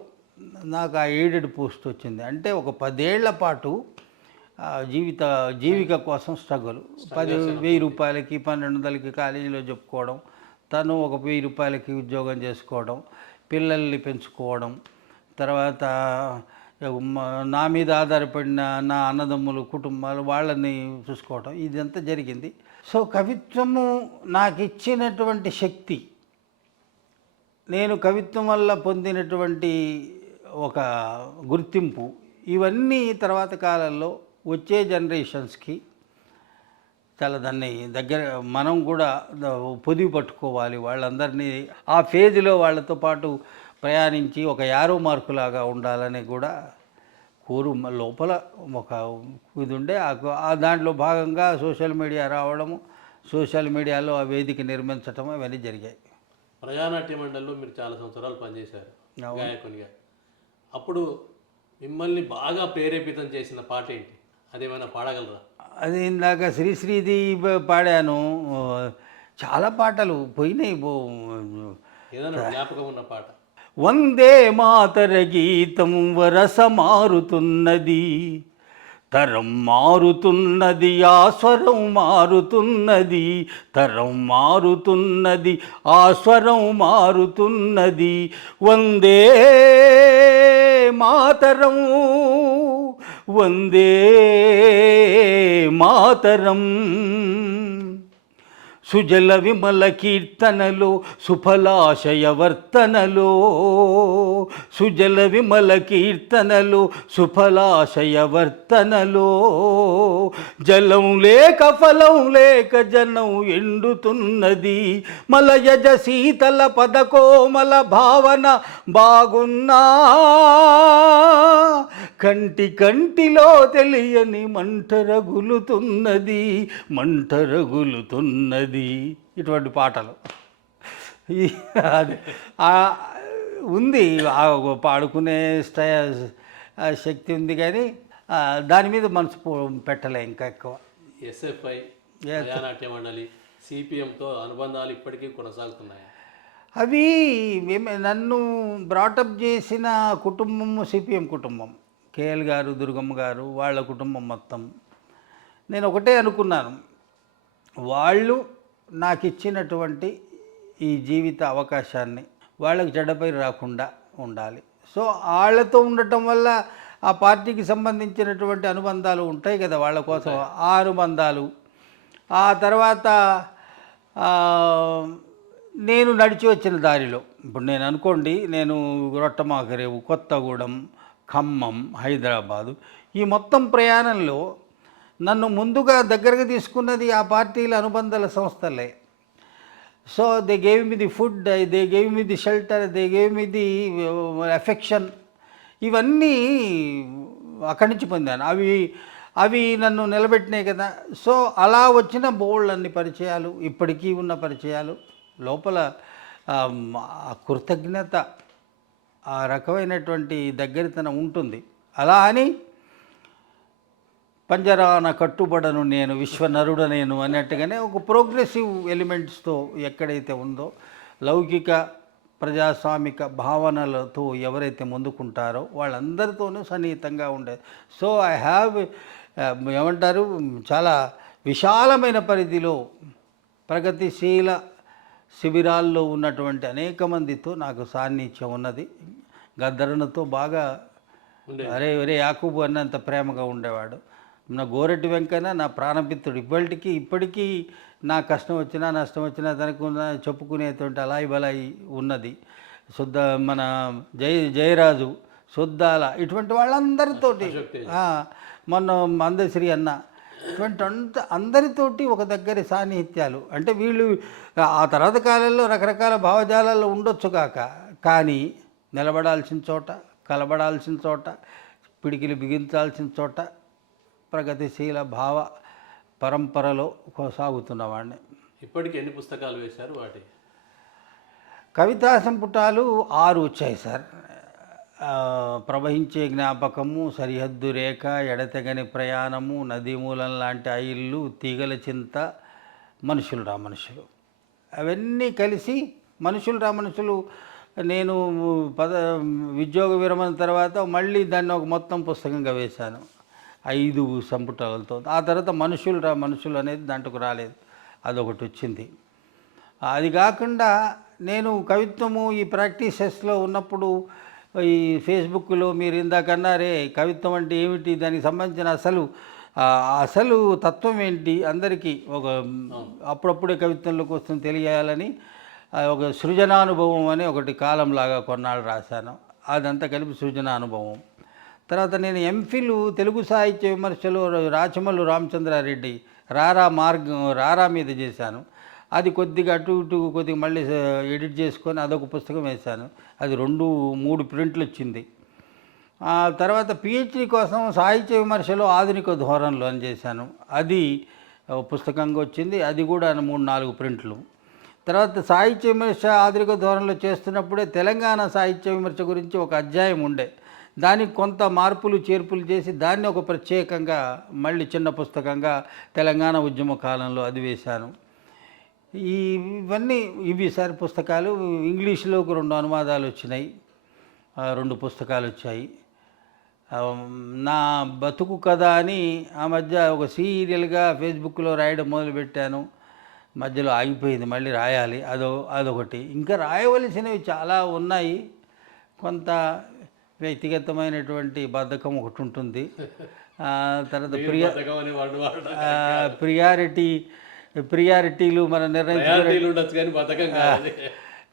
నాకు ఆ ఎయిడెడ్ పోస్ట్ వచ్చింది. అంటే ఒక 10 ఏళ్ల పాటు జీవిక కోసం స్ట్రగుల్. 10,000 రూపాయలకి 1,200కి కాలేజీలో చెప్పుకోవడం, తను ఒక 1000 రూపాయలకి ఉద్యోగం చేసుకోవడం, పిల్లల్ని పెంచుకోవడం, తర్వాత నా మీద ఆధారపడిన నా అన్నదమ్ములు కుటుంబాలు వాళ్ళని చూసుకోవడం, ఇదంతా జరిగింది. సో కవిత్వము నాకు ఇచ్చినటువంటి శక్తి, నేను కవిత్వం వల్ల పొందినటువంటి ఒక గుర్తింపు, ఇవన్నీ తర్వాత కాలంలో వచ్చే జనరేషన్స్కి చాలా దాన్ని మనం కూడా పొదివి పట్టుకోవాలి. వాళ్ళందరినీ ఆ ఫేజ్లో వాళ్ళతో పాటు ప్రయాణించి ఒక యారో మార్కులాగా ఉండాలని కూడా లోపల ఒక ఇది ఉండే. దాంట్లో భాగంగా సోషల్ మీడియా రావడము, సోషల్ మీడియాలో ఆ వేదిక నిర్మించటం, అవన్నీ జరిగాయి. ప్రజానాట్య మండలిలో మీరు చాలా సంవత్సరాలు పనిచేశారు గాయకునిగా. అప్పుడు మిమ్మల్ని బాగా ప్రేరేపితం చేసిన పాట ఏంటి? అదేమైనా పాడగలరా? అది ఇందాక శ్రీశ్రీది పాడాను. చాలా పాటలు పోయినాయి. ఏదైనా జ్ఞాపకం ఉన్న పాట? వందే మాతర గీతం వరస మారుతున్నది, తరం మారుతున్నది, ఆ స్వరం మారుతున్నది, తరం మారుతున్నది, ఆ స్వరం మారుతున్నది. వందే మాతరం, వందే మాతరం. సుజల విమల కీర్తనలో సుఫలాశయ వర్తనలో, సుజల విమల కీర్తనలో సుఫలాశయ వర్తనలో, జలం లేక ఫలం లేక జనం ఎండుతున్నది, మలయజ శీతల పదకోమల భావన బాగున్నా, కంటి కంటిలో తెలియని మంట రగులుతున్నది, మంట రగులుతున్నది. ఇటువంటి పాటలు ఉంది. పాడుకునే శక్తి ఉంది, కానీ దాని మీద మనసు పెట్టలే ఇంకా ఎక్కువ. ఎస్ఎఫ్ఐ, ప్రజానాట్య మండలి, సిపిఎంతో అనుబంధాలు ఇప్పటికీ కొనసాగుతున్నాయి. అవి నన్ను బ్రాటప్ చేసిన కుటుంబము సిపిఎం కుటుంబం. కేఎల్ గారు, దుర్గమ్మ గారు, వాళ్ళ కుటుంబం మొత్తం. నేను ఒకటే అనుకున్నాను, వాళ్ళు నాకు ఇచ్చినటువంటి ఈ జీవిత అవకాశాన్ని వాళ్ళకి చెడ్డపై రాకుండా ఉండాలి. సో వాళ్ళతో ఉండటం వల్ల ఆ పార్టీకి సంబంధించినటువంటి అనుబంధాలు ఉంటాయి కదా, వాళ్ళ కోసం ఆ అనుబంధాలు. ఆ తర్వాత నేను నడిచి వచ్చిన దారిలో ఇప్పుడు నేను అనుకోండి, నేను రొట్టమాకరేవు, కొత్తగూడెం, ఖమ్మం, హైదరాబాదు, ఈ మొత్తం ప్రయాణంలో నన్ను ముందుగా దగ్గరకు తీసుకున్నది ఆ పార్టీల అనుబంధాల సంస్థలే. So they gave me the food, they gave me the shelter, they gave me the affection. ఇవన్నీ అక్కడి నుంచి పొందాను. అవి నన్ను నిలబెట్టినాయి కదా. సో అలా వచ్చిన బోల్డ్ పరిచయాలు, ఇప్పటికీ ఉన్న పరిచయాలు, లోపల కృతజ్ఞత, ఆ రకమైనటువంటి దగ్గరితనం ఉంటుంది. అలా అని పంజరాన కట్టుబడను నేను, విశ్వనరుడ నేను అన్నట్టుగానే ఒక ప్రోగ్రెసివ్ ఎలిమెంట్స్తో ఎక్కడైతే ఉందో, లౌకిక ప్రజాస్వామిక భావనలతో ఎవరైతే ముందుకుంటారో వాళ్ళందరితోనూ సన్నిహితంగా ఉండేది. సో ఐ హ్యావ్ ఏమంటారు, చాలా విశాలమైన పరిధిలో ప్రగతిశీల శిబిరాల్లో ఉన్నటువంటి అనేక మందితో నాకు సాన్నిధ్యం ఉన్నది. గద్దరనతో బాగా అరే ఒరే యాకూబు అన్నంత ప్రేమగా ఉండేవాడు. నా గోరెడ్డి వెంకన్న నా ప్రాణమిత్రుడు. ఇప్పటికీ నా కష్టం వచ్చినా నష్టం వచ్చినా తనకు చెప్పుకునేటువంటి అలాయి బలాయి ఉన్నది. మన జయరాజు, సుద్దాల, ఇటువంటి వాళ్ళందరితోటి, మొన్న అందశ్రీ అన్న, ఇటువంటి అందరితోటి ఒక దగ్గర సాన్నిహిత్యాలు. అంటే వీళ్ళు ఆ తర్వాత కాలంలో రకరకాల భావజాలాల్లో ఉండొచ్చు కానీ నిలబడాల్సిన చోట, కలబడాల్సిన చోట, పిడికిలు బిగించాల్సిన చోట ప్రగతిశీల భావ పరంపరలో కొనసాగుతున్నవాడిని. ఇప్పటికి ఎన్ని పుస్తకాలు వేశారు? వాటి కవితా సంపుటాలు 6 వచ్చాయి సార్. ప్రవహించే జ్ఞాపకము, సరిహద్దు రేఖ, ఎడతెగని ప్రయాణము, నదీమూలం లాంటి ఐళ్ళు, తీగల చింత, మనుషులు రా మనుషులు. అవన్నీ కలిసి మనుషులు రా మనుషులు నేను ఉద్యోగ విరమణ తర్వాత మళ్ళీ దాన్ని ఒక మొత్తం పుస్తకంగా వేశాను 5 సంపుటాలతో. ఆ తర్వాత మనుషులు రా మనుషులు అనేది దాంట్లోకి రాలేదు, అదొకటి వచ్చింది. అది కాకుండా నేను కవిత్వము ఈ ప్రాక్టీసెస్లో ఉన్నప్పుడు ఈ ఫేస్బుక్లో మీరు ఇందాకన్నారే కవిత్వం అంటే ఏమిటి, దానికి సంబంధించిన అసలు తత్వం ఏంటి అందరికీ ఒక అప్పుడప్పుడే కవిత్వంలోకి వస్తుంది తెలియాలని ఒక సృజనానుభవం అని ఒకటి కాలంలాగా కొన్నాళ్ళు రాశాను. అదంతా కలిపి సృజనానుభవం. తర్వాత నేను ఎంఫిల్ తెలుగు సాహిత్య విమర్శలో రాచమల్లు రామచంద్రారెడ్డి రారా మీద చేశాను. అది కొద్దిగా అటు ఇటు కొద్దిగా మళ్ళీ ఎడిట్ చేసుకొని అదొక పుస్తకం వేశాను. అది 2-3 ప్రింట్లు వచ్చింది. ఆ తర్వాత పిహెచ్డి కోసం సాహిత్య విమర్శలో ఆధునిక ధోరణిలో అని చేశాను. అది పుస్తకంగా వచ్చింది. అది కూడా 3-4 ప్రింట్లు. తర్వాత సాహిత్య విమర్శ ఆధునిక ధోరణిలో చేస్తున్నప్పుడే తెలంగాణ సాహిత్య విమర్శ గురించి ఒక అధ్యాయం ఉండే. దానికి కొంత మార్పులు చేర్పులు చేసి దాన్ని ఒక ప్రత్యేకంగా మళ్ళీ చిన్న పుస్తకంగా తెలంగాణ ఉద్యమ కాలంలో అది వేశాను. ఇవి సార్ పుస్తకాలు. ఇంగ్లీష్లోకి 2 అనువాదాలు వచ్చినాయి, 2 పుస్తకాలు వచ్చాయి. నా బతుకు కథ అని ఆ మధ్య ఒక సీరియల్గా ఫేస్బుక్లో రాయడం మొదలుపెట్టాను. మధ్యలో ఆగిపోయింది, మళ్ళీ రాయాలి. అదొకటి. ఇంకా రాయవలసినవి చాలా ఉన్నాయి. కొంత వ్యక్తిగతమైనటువంటి బద్ధకం ఒకటి ఉంటుంది. తర్వాత ప్రియారిటీలు మనం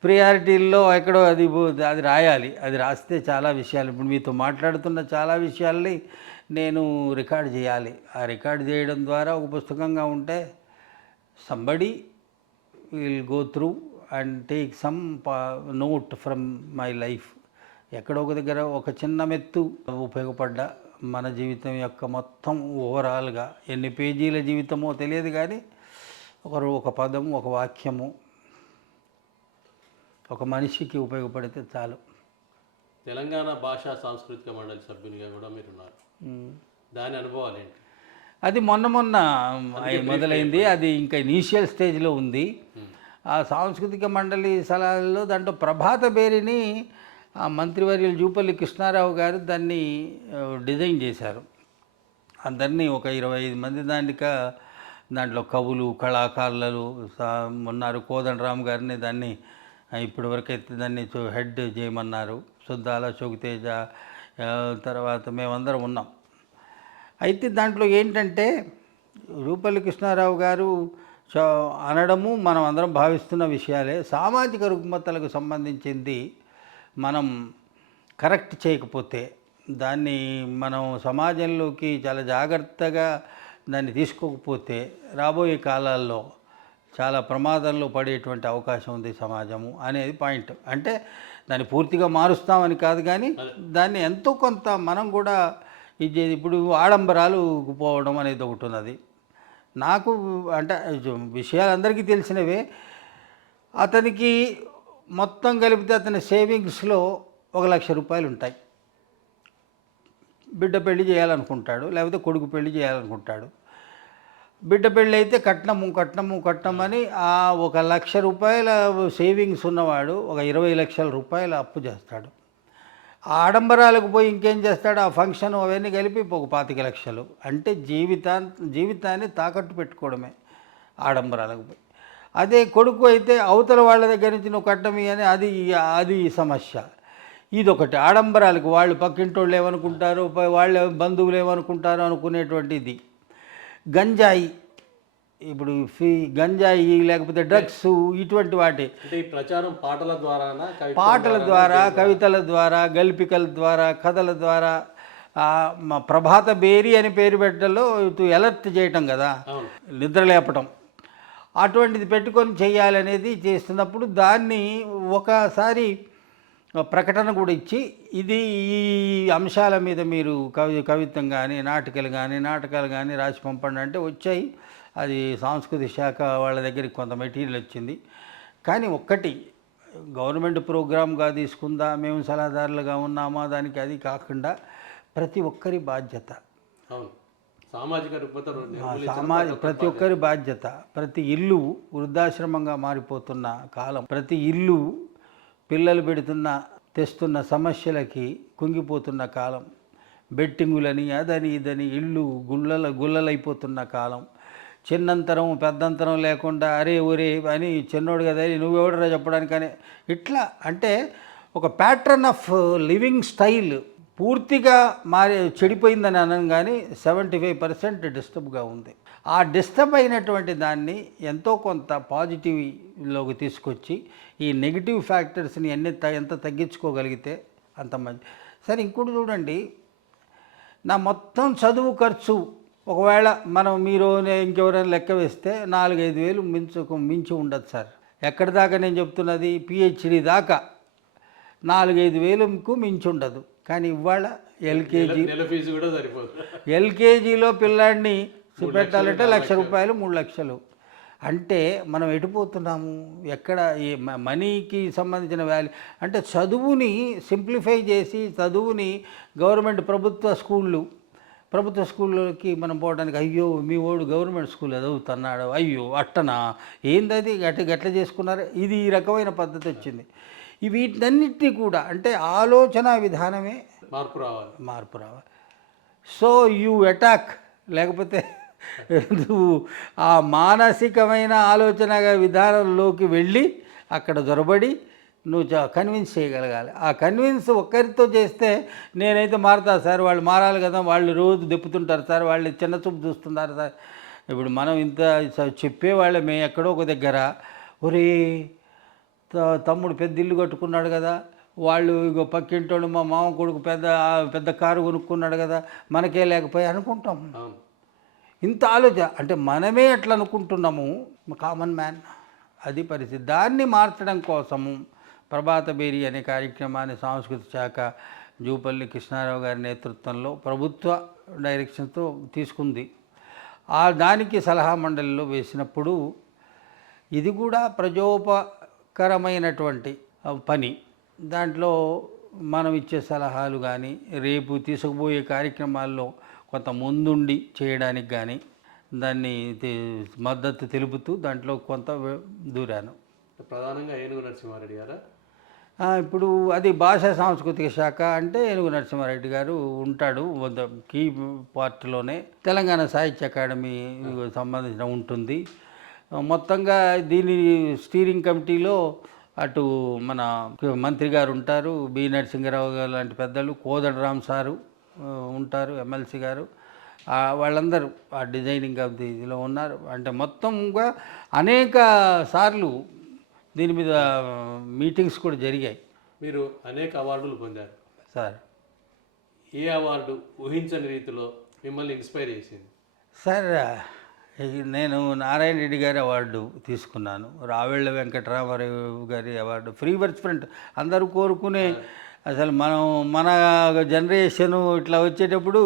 ప్రియారిటీల్లో ఎక్కడో అది రాయాలి. అది రాస్తే చాలా విషయాలు, ఇప్పుడు మీతో మాట్లాడుతున్న చాలా విషయాల్ని నేను రికార్డ్ చేయాలి. ఆ రికార్డ్ చేయడం ద్వారా ఒక పుస్తకంగా ఉంటే somebody will go through and take some note from my life. ఎక్కడో ఒక దగ్గర ఒక చిన్న మెత్తు ఉపయోగపడ్డ మన జీవితం యొక్క మొత్తం ఓవరాల్గా ఎన్ని పేజీల జీవితమో తెలియదు కానీ ఒక పదము, ఒక వాక్యము ఒక మనిషికి ఉపయోగపడితే చాలు. తెలంగాణ భాషా సాంస్కృతిక మండలి సభ్యునిగా కూడా మీరున్నారు. దాని అనుభవాలు ఏంటి? అది మొన్న మొదలైంది. అది ఇంకా ఇనీషియల్ స్టేజ్లో ఉంది. ఆ సాంస్కృతిక మండలి సలహాల్లో దాంట్లో ప్రభాత బేరిని మంత్రివర్యులు జూపల్లి కృష్ణారావు గారు దాన్ని డిజైన్ చేశారు. అందరినీ ఒక 25 మంది దాంట్లో కవులు, కళాకారులు ఉన్నారు. కోదండరామ్ గారిని దాన్ని ఇప్పటివరకైతే దాన్ని హెడ్ చేయమన్నారు. సుద్దాల, శోకితేజ, తర్వాత మేమందరం ఉన్నాం. అయితే దాంట్లో ఏంటంటే జూపల్లి కృష్ణారావు గారు అనడము మనం అందరం భావిస్తున్న విషయాలే. సామాజిక రుగ్మతలకు సంబంధించింది మనం కరెక్ట్ చేయకపోతే, దాన్ని మనం సమాజంలోకి చాలా జాగ్రత్తగా దాన్ని తీసుకోకపోతే రాబోయే కాలాల్లో చాలా ప్రమాదంలో పడేటువంటి అవకాశం ఉంది సమాజము అనేది పాయింట్. అంటే దాన్ని పూర్తిగా మారుస్తామని కాదు కానీ దాన్ని ఎంతో కొంత మనం కూడా ఇప్పుడు ఆడంబరాలు పోవడం అనేది ఒకటి ఉన్నది. నాకు అంటే విషయాలు అందరికీ తెలిసినవే. అతనికి మొత్తం కలిపితే అతని సేవింగ్స్లో 1,00,000 రూపాయలు ఉంటాయి. బిడ్డ పెళ్లి చేయాలనుకుంటాడు, లేకపోతే కొడుకు పెళ్లి చేయాలనుకుంటాడు. బిడ్డ పెళ్ళి అయితే కట్నం అని ఆ 1,00,000 రూపాయల సేవింగ్స్ ఉన్నవాడు ఒక 20 లక్షల రూపాయల అప్పు చేస్తాడు. ఆ ఆడంబరాలకు పోయి ఇంకేం చేస్తాడు, ఆ ఫంక్షన్ అవన్నీ కలిపి ఒక 25 లక్షలు. అంటే జీవితాన్ని తాకట్టు పెట్టుకోవడమే ఆడంబరాలకు పోయి. అదే కొడుకు అయితే అవతల వాళ్ళ దగ్గర నుంచి నువ్వు కట్టమి అని అది సమస్య. ఇదొకటి ఆడంబరాలకు వాళ్ళు పక్కింటోళ్ళు ఏమనుకుంటారు, వాళ్ళ బంధువులు ఏమనుకుంటారు అనుకునేటువంటిది. గంజాయి, ఇప్పుడు గంజాయి లేకపోతే డ్రగ్స్, ఇటువంటి వాటి అంటే ఈ ప్రచారం పాటల ద్వారా, కవితల ద్వారా, గల్పికల ద్వారా, కథల ద్వారా, ప్రభాత బేరీ అని పేరు పెట్టడంలో అలర్ట్ చేయటం కదా, నిద్ర లేపటం, అటువంటిది పెట్టుకొని చేయాలనేది చేస్తున్నప్పుడు దాన్ని ఒకసారి ప్రకటన కూడా ఇచ్చి ఇది ఈ అంశాల మీద మీరు కవిత్వం కానీ నాటకాలు కానీ రాసి పంపండి అంటే వచ్చాయి. అది సాంస్కృతిక శాఖ వాళ్ళ దగ్గరికి కొంత మెటీరియల్ వచ్చింది. కానీ ఒక్కటి గవర్నమెంట్ ప్రోగ్రామ్గా తీసుకుందా, మేము సలహాదారులుగా ఉన్నామా, దానికి అది కాకుండా ప్రతి ఒక్కరి బాధ్యత, ప్రతి ఒక్కరి బాధ్యత. ప్రతి ఇల్లు వృద్ధాశ్రమంగా మారిపోతున్న కాలం, ప్రతి ఇల్లు పిల్లలు తెస్తున్న సమస్యలకి కుంగిపోతున్న కాలం, బెట్టింగులని అదని ఇదని ఇల్లు గుల్లలైపోతున్న కాలం, చిన్నంతరం పెద్దంతరం లేకుండా అరే ఒరే అని చిన్నోడు కదా నువ్వెవడరా చెప్పడానికని ఇట్లా, అంటే ఒక ప్యాటర్న్ ఆఫ్ లివింగ్ స్టైల్ పూర్తిగా చెడిపోయిందని అనను, కానీ 75% డిస్టర్బ్గా ఉంది. ఆ డిస్టర్బ్ అయినటువంటి దాన్ని ఎంతో కొంత పాజిటివ్లోకి తీసుకొచ్చి ఈ నెగిటివ్ ఫ్యాక్టర్స్ని ఎంత తగ్గించుకోగలిగితే అంత మంచి. సరే, ఇంకోటి చూడండి, నా మొత్తం చదువు ఖర్చు ఒకవేళ మీరు ఇంకెవరైనా లెక్క వేస్తే 4-5 వేలు మించి ఉండదు సార్. ఎక్కడి దాకా నేను చెప్తున్నది, PhD దాకా 4-5 వేలకు మించి ఉండదు. కానీ ఇవాళ ఎల్కేజీలో పిల్లాడిని పెట్టాలంటే 1,00,000 రూపాయలు, 3 లక్షలు. అంటే మనం ఎటుపోతున్నాము, ఎక్కడ ఈ మనీకి సంబంధించిన వాల్యూ. అంటే చదువుని సింప్లిఫై చేసి చదువుని ప్రభుత్వ స్కూళ్ళకి మనం పోవడానికి, అయ్యో మీ వాడు గవర్నమెంట్ స్కూల్ చదువుతున్నాడు, అయ్యో అట్టనా, ఏందది గట్ల చేసుకున్నారు, ఇది ఈ రకమైన పద్ధతి వచ్చింది. వీటన్నిటినీ కూడా అంటే ఆలోచన విధానమే మార్పు రావాలి. సో యూ అటాక్, లేకపోతే నువ్వు ఆ మానసికమైన ఆలోచన విధానంలోకి వెళ్ళి అక్కడ దొరబడి నువ్వు కన్విన్స్ చేయగలగాలి. ఆ కన్విన్స్ ఒక్కరితో చేస్తే నేనైతే మారుతా సార్, వాళ్ళు మారాలి కదా, వాళ్ళు రోజు దెప్పుతుంటారు సార్, వాళ్ళు చిన్న చూపు చూస్తున్నారు సార్. ఇప్పుడు మనం ఇంత చెప్పేవాళ్ళమే ఎక్కడో ఒక దగ్గర, ఒరే తమ్ముడు పెద్ద ఇల్లు కట్టుకున్నాడు కదా, వాళ్ళు ఇగో పక్కింటోడు మా మామ కొడుకు పెద్ద కారు కొనుక్కున్నాడు కదా, మనకే లేకపోయి అనుకుంటాం. ఇంత ఆలోచన అంటే మనమే అట్లా అనుకుంటున్నాము, కామన్ మ్యాన్. అది పరిస్థితి. దాన్ని మార్చడం కోసము ప్రభాత బేరీ అనే కార్యక్రమాన్ని సాంస్కృతిక శాఖ జూపల్లి కృష్ణారావు గారి నేతృత్వంలో ప్రభుత్వ డైరెక్షన్తో తీసుకుంది. దానికి సలహా మండలిలో వేసినప్పుడు ఇది కూడా ప్రజోపకరమైనటువంటి పని. దాంట్లో మనం ఇచ్చే సలహాలు కానీ, రేపు తీసుకుపోయే కార్యక్రమాల్లో కొంత ముందుండి చేయడానికి కానీ దాన్ని మద్దతు తెలుపుతూ దాంట్లో కొంత దూరాను. ప్రధానంగా ఏనుగు నరసింహారెడ్డి గారా? ఇప్పుడు అది భాషా సాంస్కృతిక శాఖ అంటే ఏనుగు నరసింహారెడ్డి గారు ఉంటాడు. కీ పార్ట్లోనే తెలంగాణ సాహిత్య అకాడమీ సంబంధించిన ఉంటుంది. మొత్తంగా దీని స్టీరింగ్ కమిటీలో అటు మన మంత్రి గారు ఉంటారు, బి నరసింహారావు గారు లాంటి పెద్దలు, కోదండరామ్ సారు ఉంటారు, ఎమ్మెల్సీ గారు, వాళ్ళందరూ ఆ డిజైనింగ్ ఆఫ్ ఇదిలో ఉన్నారు. అంటే మొత్తంగా అనేక సార్లు దీని మీద మీటింగ్స్ కూడా జరిగాయి. మీరు అనేక అవార్డులు పొందారు సార్. ఏ అవార్డు ఊహించని రీతిలో మిమ్మల్ని ఇన్స్పైర్ చేసింది? సార్, నేను నారాయణ రెడ్డి గారి అవార్డు తీసుకున్నాను, రావెళ్ళ వెంకటరామారావు గారి అవార్డు, ఫ్రీ వర్డ్స్ ఫ్రంట్. అందరూ కోరుకునే, అసలు మన జనరేషను ఇట్లా వచ్చేటప్పుడు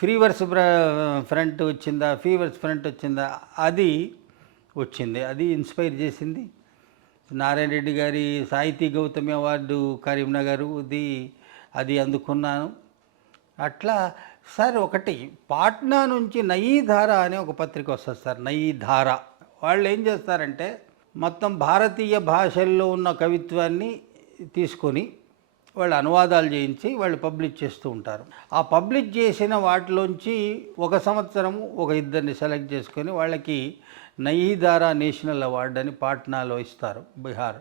ఫ్రీ వర్డ్స్ ఫ్రంట్ వచ్చిందా, అది వచ్చింది. అది ఇన్స్పైర్ చేసింది. నారాయణ రెడ్డి గారి సాహితీ గౌతమి అవార్డు కరీంనగర్ అది అందుకున్నాను. అట్లా సార్ ఒకటి పాట్నా నుంచి నయీ ధార అనే ఒక పత్రిక వస్తుంది సార్, నయీ ధార. వాళ్ళు ఏం చేస్తారంటే మొత్తం భారతీయ భాషల్లో ఉన్న కవిత్వాన్ని తీసుకొని వాళ్ళు అనువాదాలు చేయించి వాళ్ళు పబ్లిష్ చేస్తూ ఉంటారు. ఆ పబ్లిష్ చేసిన వాటిలోంచి ఒక సంవత్సరము ఒక ఇద్దరిని సెలెక్ట్ చేసుకొని వాళ్ళకి నయీ ధారా నేషనల్ అవార్డు అని పాట్నాలో ఇస్తారు, బీహార్.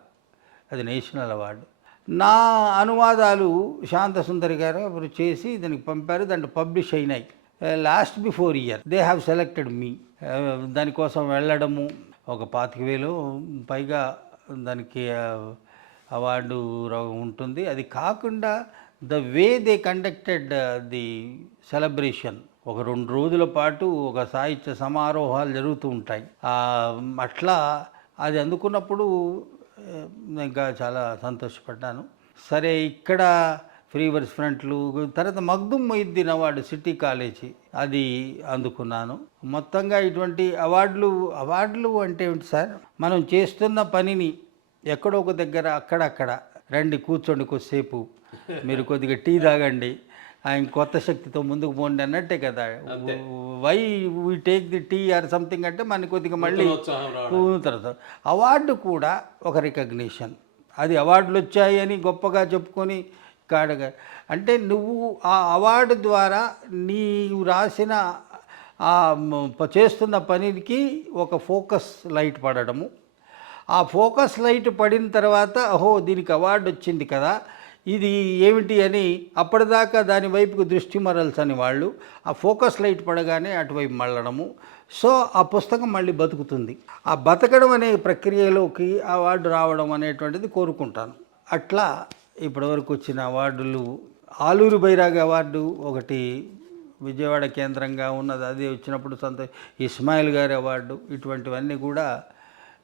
అది నేషనల్ అవార్డు. నా అనువాదాలు శాంతసుందరి గారు అప్పుడు చేసి దానికి పంపారు, దాంట్లో పబ్లిష్ అయినాయి. Last before year they have selected me. దానికోసం వెళ్ళడము ఒక 25,000 పైగా దానికి అవార్డు ఉంటుంది. అది కాకుండా the way they conducted the celebration, ఒక 2 రోజుల పాటు ఒక సాహిత్య సమారోహాలు జరుగుతూ ఉంటాయి. అట్లా అది అందుకున్నప్పుడు ఇంకా చాలా సంతోషపడ్డాను. సరే, ఇక్కడ ఫ్రీ వర్స్ ఫ్రంట్లు, తర్వాత Magdum Moiddin award city college అది అందుకున్నాను. మొత్తంగా ఇటువంటి అవార్డులు అంటే ఏమిటి సార్, మనం చేస్తున్న పనిని ఎక్కడో ఒక దగ్గర అక్కడక్కడ రండి కూర్చోండి కొద్దిసేపు, మీరు కొద్దిగా టీ తాగండి, ఆయన కొత్త శక్తితో ముందుకు పోండి అన్నట్టే కదా. Why we take the tea or something అంటే మనకి కొద్దిగా మళ్ళీ తర్వాత అవార్డు కూడా ఒక రికగ్నిషన్. అది అవార్డులు వచ్చాయి అని గొప్పగా చెప్పుకొని కాడగా అంటే నువ్వు ఆ అవార్డు ద్వారా నీవు రాసిన చేస్తున్న పనికి ఒక ఫోకస్ లైట్ పడడము. ఆ ఫోకస్ లైట్ పడిన తర్వాత ఓహో దీనికి అవార్డు వచ్చింది కదా, ఇది ఏమిటి అని అప్పటిదాకా దాని వైపుకు దృష్టి మరల్చని వాళ్ళు ఆ ఫోకస్ లైట్ పడగానే అటువైపు మళ్ళడము. సో ఆ పుస్తకం మళ్ళీ బతుకుతుంది. ఆ బతకడం అనే ప్రక్రియలోకి అవార్డు రావడం అనేటువంటిది కోరుకుంటాను. అట్లా ఇప్పటివరకు వచ్చిన అవార్డులు, ఆలూరు బైరాగి అవార్డు ఒకటి విజయవాడ కేంద్రంగా ఉన్నది, అది వచ్చినప్పుడు ఇస్మాయిల్ గారి అవార్డు, ఇటువంటివన్నీ కూడా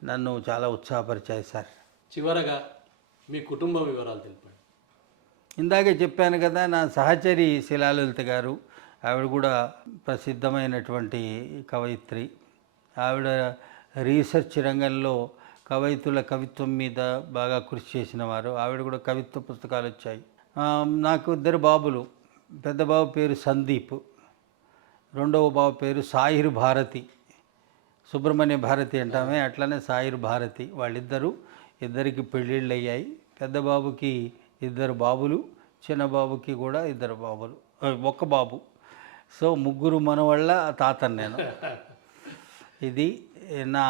నన్ను చాలా ఉత్సాహపరిచాయి సార్. చివరగా మీ కుటుంబ వివరాలు తెలిపండి. ఇందాకే చెప్పాను కదా, నా సహచరి శిలాలలిత గారు, ఆవిడ కూడా ప్రసిద్ధమైనటువంటి కవయిత్రి. ఆవిడ రీసెర్చ్ రంగంలో కవిత్వం మీద బాగా కృషి చేసిన వారు. ఆవిడ కూడా కవిత్వ పుస్తకాలు వచ్చాయి. నాకు 2 బాబులు. పెద్ద బాబు పేరు సందీప్, రెండవ బాబు పేరు సాయిర్ భారతి, సుబ్రహ్మణ్య భారతి అంటామే అట్లనే సాయిర్ భారతి. ఇద్దరికి పెళ్ళిళ్ళు అయ్యాయి. పెద్ద బాబుకి 2 బాబులు, చిన్న బాబుకి కూడా 2 బాబులు, 1 బాబు. సో 3 మనవళ్ళ తాతను నేను. ఇది నా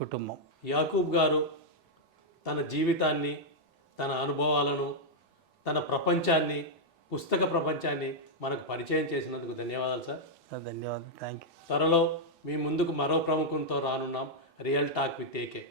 కుటుంబం. యాకూబ్ గారు తన జీవితాన్ని, తన అనుభవాలను, తన ప్రపంచాన్ని, పుస్తక ప్రపంచాన్ని మనకు పరిచయం చేసినందుకు ధన్యవాదాలు సార్. ధన్యవాదాలు, థ్యాంక్ యూ. త్వరలో మీ ముందుకు మరో ప్రముఖంతో రానున్నాం. Real talk with AK.